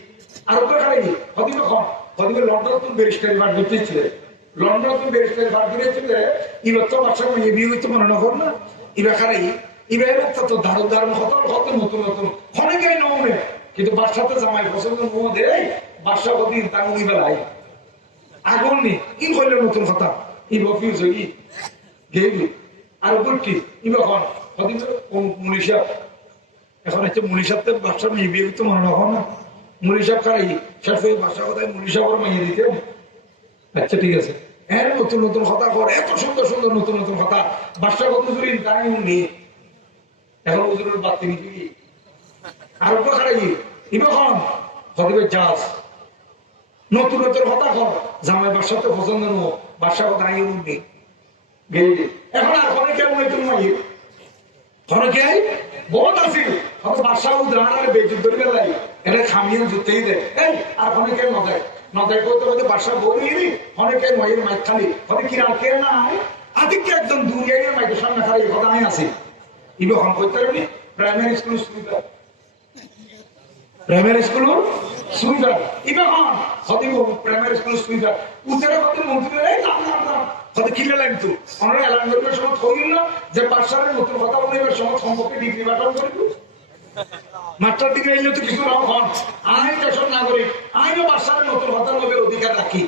আর তো খালি হদিবে কম হদিবে লন্ডন তুমি ব্যারিস্টারি পাঠ করতেছিল লন্ডন তুমি ব্যারিস্টারি পাঠ করেছিল এবার তো বাদশাহ বিয়ে হইতে মনে না কর না এবার খালি এবার তো দারুণ দারুণ কথা কত নতুন নতুন অনেকেই নমনে কিন্তু বাদশাহ তো জামাই পছন্দ নো দেয় বাদশাহ কদিন তা উনি বেলায় আগুন নেই কি করলে নতুন কথা ই বফিউজ হই গেবি আর বলছি ইবা হন কদিন মুনিশা এখন হচ্ছে মুনিশাতে বাদশাহ মেয়ে বিয়ে তো মনে রাখো না মুনিশাব খারাই সাথে বাদশাহ কথায় মুনিশাবর মাইয়ে দিতে আচ্ছা ঠিক আছে এর নতুন নতুন কথা কর এত সুন্দর সুন্দর নতুন নতুন কথা বাদশাহ কত জুড়ি তাই উনি এখন হুজুরের বাতি নাকি আর খারাই ইবা হন কদিবে জাজ নতুন নতুন কথা কর জামাই বাদশাহ তো পছন্দ নো বাদশাহ কথা আই উনি এখন আর কোনে কেউ নতুন মাইয়ে কোনে কে বহুত আছে হয়তো বাদশাহ উদাহরণ বেজুত ধরে গেলাই এটা খামিয়ে জুতেই দে এই আর কোনে কে নদায় নদায় করতে করতে বাদশাহ বলি নি অনেকে মাইয়ের মাইক খালি হয়তো কিনা কে না আদিকে একদম দূরে গিয়ে মাইকের সামনে খালি কথা আমি আছি ইবে হন করতে পারবি প্রাইমারি স্কুল সুবিধা প্রাইমারি স্কুল সুবিধা ইবে হন হয়তো প্রাইমারি স্কুল সুবিধা উত্তরে কত মন্ত্রী এই নাম নাম নাম হয়তো কিনে লাইন তো আমরা এলান করবার সময় কইল না যে বাদশাহের নতুন কথা বলবার সময় সম্পর্কে ডিগ্রি বাটন করব মাস্টার ডিগ্রি এলে তো কিছু নাও হন আমি দেশের নাগরিক আমিও বাদশাহের নতুন কথা বলবার অধিকার রাখি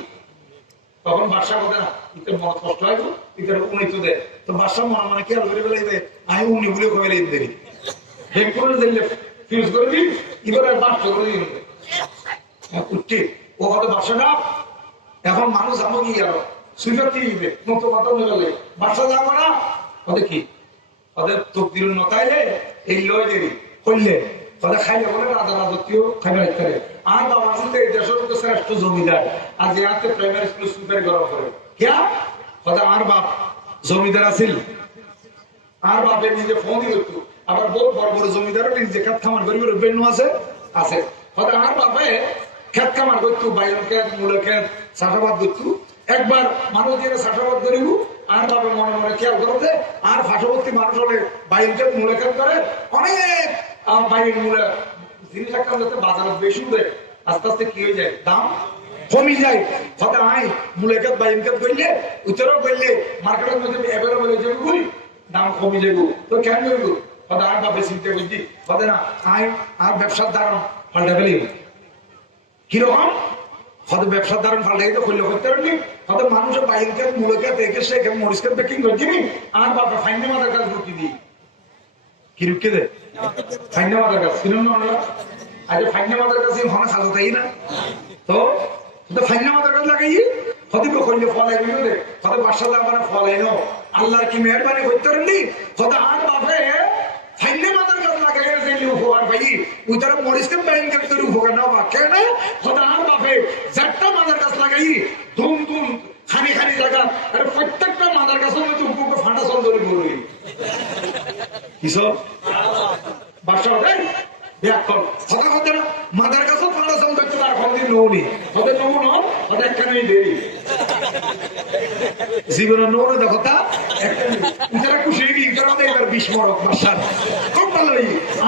তখন বাদশাহ কথা না ইতে মন কষ্ট হয় তো ইতে উনি তো দেয় তো বাদশাহ মনে মনে খেয়াল করে বেলাইবে আমি উনি বলে কবে লেন দেরি হেড করে দিলে ফিউজ করে দিই এবার বাদশাহ করে দিই উঠছে ও হয়তো বাদশাহ না এখন মানুষ আমো কি গেল সুযোগ কি দিবে নতুন কথা বলে গেলে বাদশাহ যাবো না ওদের কি ওদের তকদির নতাইলে এই লয় দেরি করলে ওদের খাইলে বলে রাজা রাজত্বীয় খাইবে করে আর বাবা আসলে এই দেশের মধ্যে শ্রেষ্ঠ জমিদার আজ ইয়াতে প্রাইমারি স্কুল সুপার গরম করে কিয়া ওদের আর বাপ জমিদার আছিল আর বাপের নিজে ফোন দিত আবার বহু বড় বড় জমিদারও নিজে খেত খামার গরিবের বেনু আছে আছে ওদের আর বাপে খেত খামার করতো বাইরের খেত মূলের খেত চাষাবাদ করতো একবার মানুষ দিয়ে চাষাবাদ করিব আর বাবা মনে মনে খেয়াল করতে আর পার্শ্ববর্তী মানুষ হলে বাইরের খেত মূলে খেত করে অনেক বাইরের মূলে জিনিস একটা যাতে বাজারে বেশি দেয় আস্তে আস্তে কি হয়ে যায় দাম কমে যায় হয়তো আই মূলে খেত বাইরের খেত করলে উত্তরও করলে মার্কেটের মধ্যে অ্যাভেলেবল হয়ে যাবে বলি দাম কমে যাবো তো কেন করবো হয়তো আর বাপে চিন্তা করছি হয়তো না আই আর ব্যবসার ধারণ পাল্টা ফেলি কিরকম হয়তো ব্যবসার ধারণ পাল্টাই তো করলে করতে পারবি হয়তো মানুষের বাইরে মূলকে দেখে সে মরিচকে প্যাকিং করে দিবি আর বাপে ফাইনে মাথার কাজ ঢুকি দিই কি রুখে দে ফাইনে মাথার কাজ ছিল না আমরা আজ ফাইনে মাথার কাছে হনে খালো তাই না তো ফাইনে মাথার কাজ লাগাই হয়তো করলে ফল আইবি দে হয়তো বাসা যাবার ফল আইনো আল্লাহর কি মেহরবানি করতে পারলি হয়তো আর বাপে ফাইনে মাথার কাজ লাগাই উপকার পাই ওই তারা মরিচকে ব্যাংকের উপকার না বা কেন হয়তো আর বাপে চারটা মাথার কাজ লাগাই ধুম ধুম নৌনি ওদের নমুন ওদের একটা নেই দেরি জীবনের নমুনা কথা একটা নেই তারা খুশি এবার বিস্মরক বাসার খুব ভালো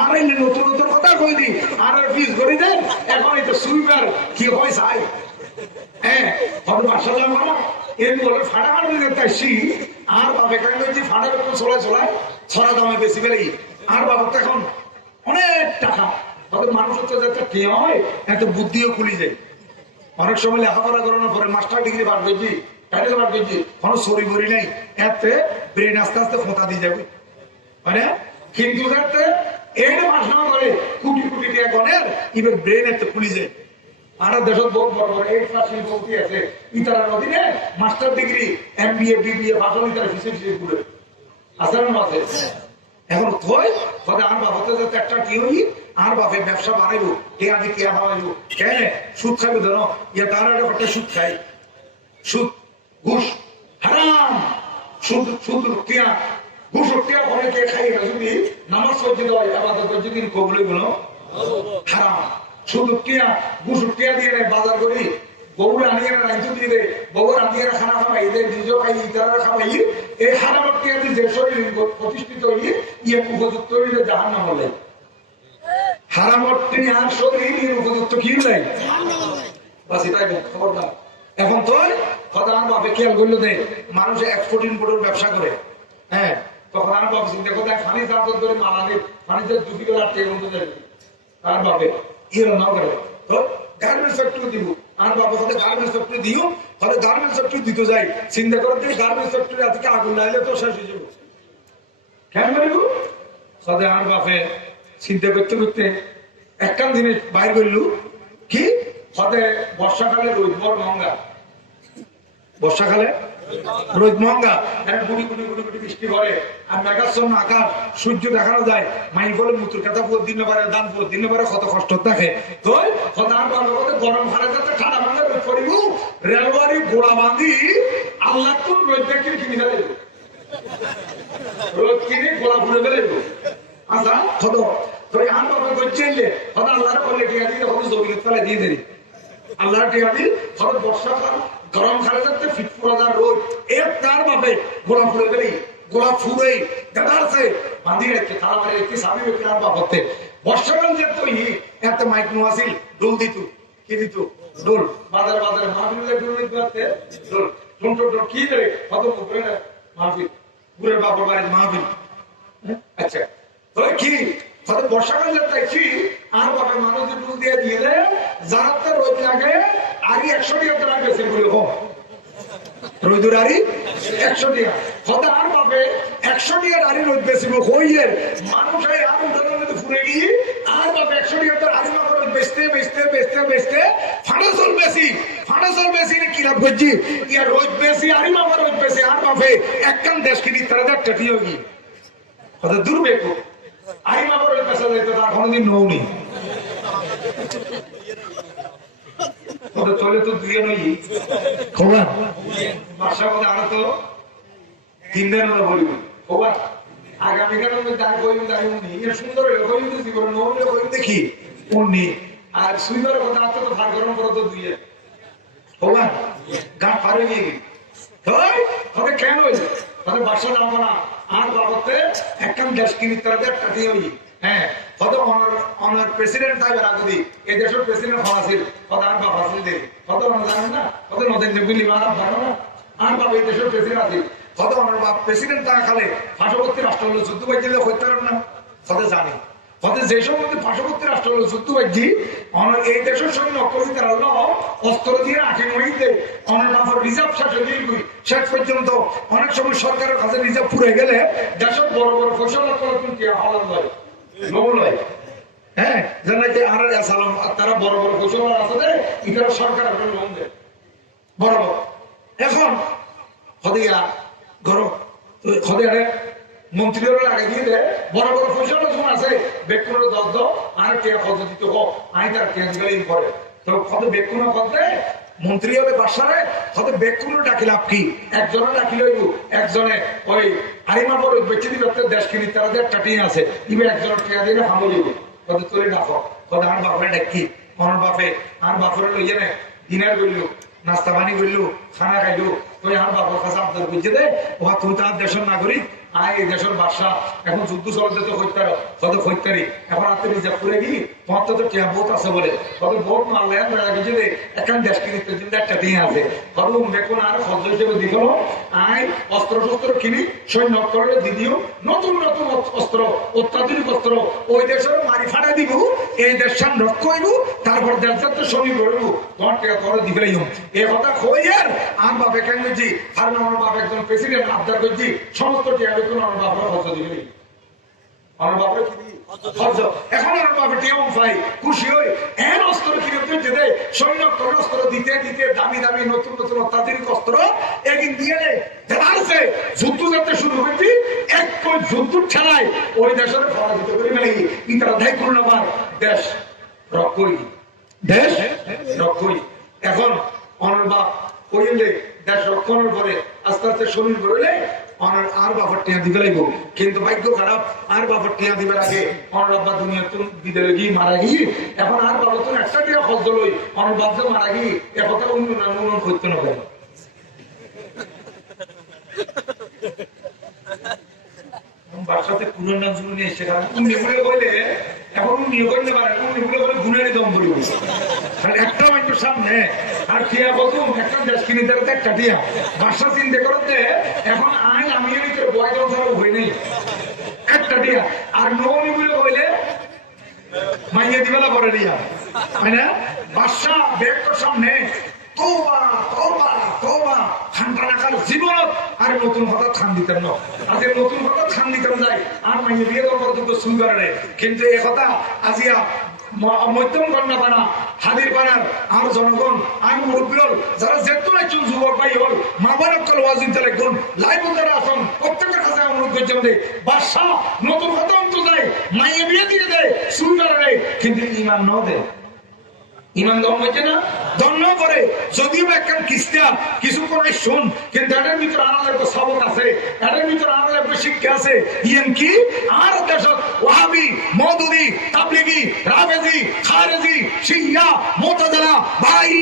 আর এই নতুন নতুন কথা কই দি আর ফিস করে দেন এখন এটা সুইপার কি হয় চাই হ্যাঁ হয়তো বাসা যাবো না এর বলে ফাটাফাটি দেখতেছি আর বাবা এখানে যে ফাটা বেতন চলায় ছড়া দামে বেশি বেড়ে আর বাবা তো এখন অনেক টাকা তাদের মানুষ হচ্ছে যাতে কে হয় এত বুদ্ধিও খুলি যায় অনেক সময় লেখাপড়া করানোর পরে মাস্টার ডিগ্রি বার করছি টাইটেল বার করছি কোনো সরি বরি নেই এতে ব্রেন আস্তে আস্তে ফোঁতা দিয়ে যাবে মানে কিন্তু যাতে এইটা ভাষণা করে কোটি কোটি টাকা গণের এবার ব্রেন এত খুলি যায় আর দেশত বহুত বড় বড় এই ক্লাস শিল্পপতি আছে ইতারার অধীনে মাস্টার ডিগ্রি এমবিএ বিবিএ ভাষণ ইতারা ফিসে ফিসে ঘুরে আছে না আছে এখন থই তবে আর বাবাতে যাতে একটা কি হই আর বাপে ব্যবসা বাড়াইবো কে আদি কে বাড়াইবো কেন সুদ খাইবো ধরো ইয়া তারা একটা সুদ খাই সুদ ঘুষ হারাম সুদ সুদ টিয়া ঘুষ টিয়া করে কে খাই যদি নামাজ পর্যন্ত হয় আবাদত পর্যন্ত কবুল গুলো হারাম শুধু টিয়া ঘুষ টিয়া দিয়ে বাজার করি বউরা আনিয়ে রাজ্য দিয়ে দেয় বউর আনিয়ে খানা খাওয়াই এদের নিজেও খাই ইতারা খাওয়াই এই হারামত টিয়া দিয়ে যে শরীর প্রতিষ্ঠিত হইলে ইয়ে উপযুক্ত হইলে জাহান নাম হলে হারামত টিয়া শরীর উপযুক্ত কি নাই বাস এটাই খবর না এখন তো কথা আমার বাপে খেয়াল করলো দে মানুষ এক্সপোর্ট ইম্পোর্টের ব্যবসা করে হ্যাঁ তখন আমার বাপ চিন্তা করতে ফানি চাষ ধরে মালানি ফানিতে 2 কিলো 8 টাকা মতো দেবে তার বাপে ইয়ে না করে তো গার্মেন্টস ফ্যাক্টরি দিব আর বাবা কথা গার্মেন্টস ফ্যাক্টরি দিও তাহলে গার্মেন্টস ফ্যাক্টরি দিতে যাই চিন্তা করতে গার্মেন্টস ফ্যাক্টরি আজকে আগুন লাইলে তো শেষ হয়ে যাবো কেন বলবো সাথে আর বাপে চিন্তা করতে করতে একখান জিনিস বাইর করলু কি সাথে বর্ষাকালে রোদ বড় মহঙ্গা বর্ষাকালে রোদ মহঙ্গা গুড়ি গুড়ি গুড়ি গুড়ি বৃষ্টি পড়ে আর মেঘাচ্ছন্ন আকাশ সূর্য দেখানো যায় মাই বলে মুতুর কাটা পুরো দিন পারে দান পুরো দিন পারে কত কষ্ট থাকে তো গরম ভাড়া যাতে ঠান্ডা ভাঙে রোদ পড়িব রেলগাড়ি গোড়া বাঁধি আল্লাহ কোন রোদ দেখে কিনে ফেলে রোদ কিনে গোড়া ফুলে ফেলে আচ্ছা কত তো আন বাবা করছিলে হয়তো আল্লাহর বলে টিয়া দিয়ে হয়তো জমির ফেলে দিয়ে দেরি আল্লাহর টিয়া দিয়ে হয়তো বর্ষাকাল গরম খালে যাচ্ছে ফিট পড়ার রোদ এর তার বাপে গোলা ফুলে গেলেই গোলা ফুলে গাদারছে বাঁধিয়ে রেখে তারা মানে একটি স্বামী ব্যক্তি আর বাপতে বর্ষাকাল যে তো এত মাইক্রো আসিল ডোল দিত কি দিত ডোল বাজারে বাজারে মাহফিলে ডোল দিতে ডোল টোন টোন কি দেবে কত মুখে না মাহফিল গুরের বাবার বাড়ির মাহফিল আচ্ছা তো কি বর্ষাকাল যাচ্ছি আর বাবা মানুষের ডুল দিয়ে দিলে যারা রোদ লাগে আরি 100 টাকা টাকা বেশি বলে হোক রোদুর আরি 100 টাকা হতে আর বাপে 100 টাকা আরি রোদ বেশি হইয়ে মানুষ আর উঠানোর মধ্যে ফুরে গিয়ে আর বাপে 100 টাকা আরি মাত্র বেচতে বেচতে বেচতে বেচতে ফাটাসল বেশি কি লাভ করছি ইয়া রোদ বেশি আরি মাত্র রোদ বেশি আর বাপে একখান দেশ কিনি তারা টাটি হোক হতে দুর্বেক আই মাবার পেশা যাইতে তার কোনোদিন নৌনি চলে তো দুয়ে নই খবর বাসার মধ্যে আরো তো 3 দিন আমরা বলবো খবর আগামীকালের মধ্যে আর কই দাঁড়িয়ে এর সুন্দর হয়ে জীবন নৌলে হয়ে দেখি উনি আর সুন্দর কথা আছে তো ভার গরম করে তো দুয়ে খবর গা পারে গিয়ে তবে কেন হয়েছে তাদের বাসা যাবো না আর বাবতে একদম দেশ কিনি তারা টাটি হই হ্যাঁ কত অনার প্রেসিডেন্ট থাকবে রাখবি এই দেশের প্রেসিডেন্ট হওয়া ছিল কত আর বাবা ছিল দেবে কত জানেন না কত নতুন দেখবি মারা জানো না আর বাবা এই দেশের প্রেসিডেন্ট আছে কত অনার বাপ প্রেসিডেন্ট থাকা খালে পার্শ্ববর্তী রাষ্ট্র হলো যুদ্ধ বাই দিলে হইতে পারেন না কত জানি কত যে সময় পার্শ্ববর্তী রাষ্ট্র হলো যুদ্ধ বাজি অনার এই দেশের সঙ্গে নকলি তারা হলো অস্ত্র দিয়ে আঁকে মহিতে অনার বাবার রিজার্ভ শাসন দিয়ে শেষ পর্যন্ত অনেক সময় সরকারের কাছে রিজার্ভ পুড়ে গেলে দেশের বড় বড় ফসল কিন্তু হলাদ হয় নবল হয় হ্যাঁ জানাইতে আর সালাম তারা বড় বড় ফসল আছে এটারা সরকার লোন দেয় বড় বড় এখন হদিয়া গরম হদিয়ারে মন্ত্রীরা লাগে দিয়ে দেয় বড় বড় ফসল যখন আছে বেকুনের দগ্ধ আর কে খত দিতে হোক আই তার কে দিলে করে তো কত বেকুন করতে মন্ত্রী হবে বাসারে হয়তো বেকুনও ডাকি লাভ কি একজনে ডাকি লইব একজনে ওই আরিমা বড় বেঁচে দিবে দেশ কিনি তারা টাটিয়ে আছে ইবে একজনের টিয়া দিয়ে ভালো দিব কত তোরে ডাকো কত আমার বাপরে ডাকি আমার বাপে আর বাপরে লইয়ে নে ডিনার করলো নাস্তা পানি করলো খানা খাইলো তুই আমার বাবার কাছে আবদার করছে দে ওহা তুই তার দেশের নাগরিক আয় এই দেশের বাদশা এখন যুদ্ধ চলতে তো হইতার কত হইতারি এখন আপনি রিজার্ভ করে গিয়ে তোমার তো টিয়া বহুত আছে বলে কত বহুত মারলে বেড়া গেছে যে এখন দেশ কিনতে কিন্তু একটা দিয়ে আছে কত দেখুন আর খরচ হিসেবে দেখো আয় অস্ত্র শস্ত্র কিনি সৈন্য করে দিদিও নতুন নতুন অস্ত্র অত্যাধুনিক অস্ত্র ওই দেশের মারি ফাটা দিব এই দেশের রক্ষ হইব তারপর দেশের তো শনি করব তোমার টিয়া করে দিবে এই কথা কই আর বাপে কেন করছি আর আমার বাপ একজন প্রেসিডেন্ট আবদার করছি সমস্ত টিয়া বেতন আমার বাপরা খরচ দিবে আমার বাপরে কি এখন আমার বাপে টিয়া পাই খুশি হই এন অস্ত্র কিনতে যেতে সৈন্য অস্ত্র দিতে দিতে দামি দামি নতুন নতুন অত্যাধুনিক অস্ত্র একদিন দিয়ে দেখাচ্ছে যুদ্ধ যাতে শুরু হয়েছি এক যুদ্ধ ছাড়াই ওই দেশের পরাজিত করে ফেলে ইতারা ধাই করুন আমার দেশ রক্ষই দেশ রক্ষই এখন আমার বাপ কইলে দেশ রক্ষণের পরে আস্তে আস্তে শরীর করলে আর বাবার টিয়া দিবে লাগবো কিন্তু ভাগ্য খারাপ আর বাবার টিয়া দিবার আগে আমার বাবা দুনিয়া তো বিদেলে গিয়ে মারা গিয়ে এখন আর বাবা তো একটা টিয়া খরচ লই আমার বাপ যে মারা গিয়ে এ কথা অন্য নাম করতে না পারে বাসাতে পুরোর নাম শুনে নিয়ে এসে উনি বলে বলে এখন উনি করতে পারেন উনি বলে বলে গুণেরই দম করি একটা মাইক্রো সামনে আর টিয়া বলতো একটা দেশ কিনে দেবে একটা টিয়া বাসা চিন্তা করতে এখন আয় আমি ভিতরে বয় জন ছাড়া হই নেই একটা টিয়া আর নৌনি বলে বলে মাইয়া দিবেলা পরে টিয়া তাই না বাসা ব্যাগটার সামনে তোবা তোবা তোবা ঠান্ডা রাখার জীবনত আর নতুন হঠাৎ খান দিতেন না আজ নতুন হঠাৎ খান দিতেন যায় আর মাইনে দিয়ে দেওয়ার দুটো সুন্দর কিন্তু এ কথা আজিয়া মধ্যম কন্যা পানা হাদির পানার আর জনগণ আর মুরব্বীর যারা যেহেতু একজন যুবক ভাই হল মা বাবার কল ওয়াজিন তালে গুণ লাইভ যারা আছেন প্রত্যেকের কাছে অনুরোধ করছেন যে বাদশা নতুন কথা অন্ত যায় মাইয়ে বিয়ে দিয়ে দেয় সুন্দর কিন্তু ইমান ন দেয় ইমান দম হয়েছে না দণ্ড করে যদিও একখান খ্রিস্টা কিছু করে শুন কিন্তু এটার ভিতরে আরো লাগবে সবক আছে এটার ভিতরে আরো লাগবে শিক্ষা আছে ইয়েন কি আর দেশত ওয়াহাবি মওদুদি তাবলিগি রাফেজি খারেজি শিয়া মুতাজিলা ভাই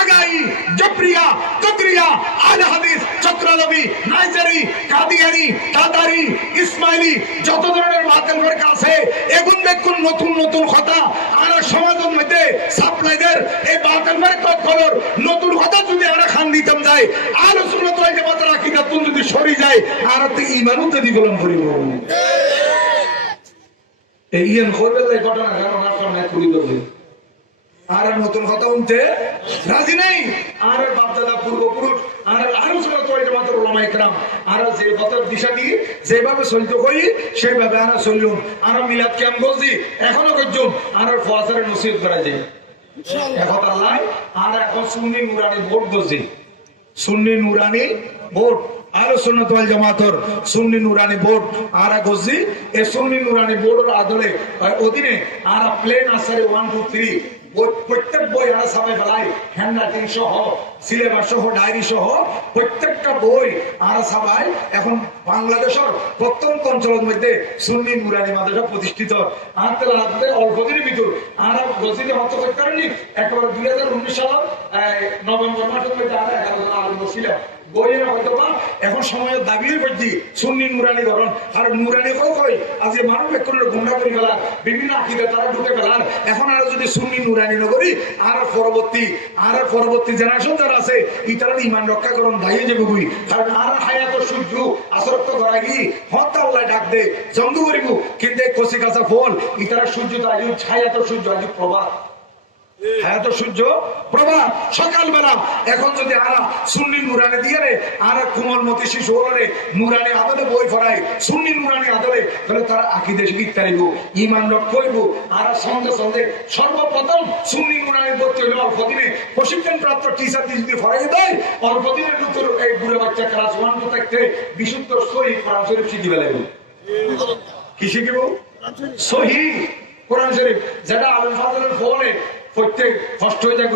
আগাই জবরিয়া কদরিয়া আহলে হাদিস চক্রালবি নাইজারি কাদিয়ানি তাতারি ইসমাইলি যত ধরনের বাতিল ফিরকা আছে এখন দেখুন নতুন নতুন কথা আর সমাজের মধ্যে সাপ্লাই এই বাতিল ফিরকা কলর নতুন কথা যদি আমরা খান দিতাম যায় আর সুন্নাত ওয়াল জামাতের আকীদা তুন যদি সরি যায় আর তে ঈমানতে দিবলম করিব এই ইয়ান খোরবেল এই ঘটনা কেন না সামনে তুলি ধরবে আর নতুন কথা উনতে রাজি নাই আর বাপদাদা পূর্বপুরুষ আর আরো সুন্নাত ওয়াল জামাতের উলামা ইকরাম আর যে কথার দিশা দিয়ে যেভাবে চলতে কই সেইভাবে আমরা চললুম আর মিলাদ কিয়াম করছি এখনো করছুম আর ফজরের নসিহত করা যায় এখন আল্লাহ আর এখন সুন্নি নুরানি ভোট করছি সুন্নি নুরানি ভোট আর সুন্নাত ওয়াল জামাতের সুন্নি নুরানি ভোট আর গজি এই সুন্নি নুরানি ভোটের আদলে অধীনে আর প্লেন আসারে 1 2 3 প্রত্যেক বই আর সবাই বেলায় হ্যান্ডরাইটিং সহ সিলেবাস সহ ডায়েরি সহ প্রত্যেকটা বই আর সবাই এখন বাংলাদেশের প্রত্যন্ত অঞ্চলের মধ্যে সুন্নি নুরানি মাদ্রাসা প্রতিষ্ঠিত আর তাহলে অল্প দিনের ভিতর আর গজিতে হত করতে পারেনি একবার 2019 সালের নভেম্বর মাসের মধ্যে আর 11 আলোচনা ছিলাম বইয়ের হয়তো বা এখন সময়ের দাবিও করছি সুন্নি নুরানি ধরন আর নুরানি কই আজ মানুষ একটু গুন্ডা করে ফেলার বিভিন্ন আকিদা তারা ঢুকে ফেলার এখন আর যদি সুন্নি নুরানি নগরী আর পরবর্তী জেনারেশন যারা আছে ইতারা ইমান রক্ষা করুন ভাইয়ে যাবে বুই কারণ আর হায়াত সূর্য আসরক্ত ধরা গিয়ে হত্যা আল্লাহ ডাক দে জঙ্গু করিব কিন্তু এই কচি কাঁচা ফল ইতারা সূর্য তো আজ ছায়াত সূর্য আজ প্রভাত হায়াত সূর্য প্রভাত সকালবেলা এখন যদি আরা সুন্নি নুরানি দিয়ে রে আর কোমলমতি শিশু হলে নুরানি আদলে বই পড়ায় সুন্নি নুরানি আদলে তাহলে তারা আকিদে শিক্ষা তারিব ইমান রক্ষা হইব আর সঙ্গে সঙ্গে সর্বপ্রথম সুন্নি নুরানি ভর্তি হইল অল্প দিনে প্রশিক্ষণ প্রাপ্ত টিচার যদি ফরাই দেয় অল্প দিনের নতুন এই বুড়ে বাচ্চা ক্লাস 1 টু থাকতে বিশুদ্ধ সহি কোরআন শরীফ শিখিবে লাগবে কি শিখিব সহি কোরআন শরীফ যেটা আলম ফাজলের ফলে প্রত্যেক কষ্ট হয়ে যাক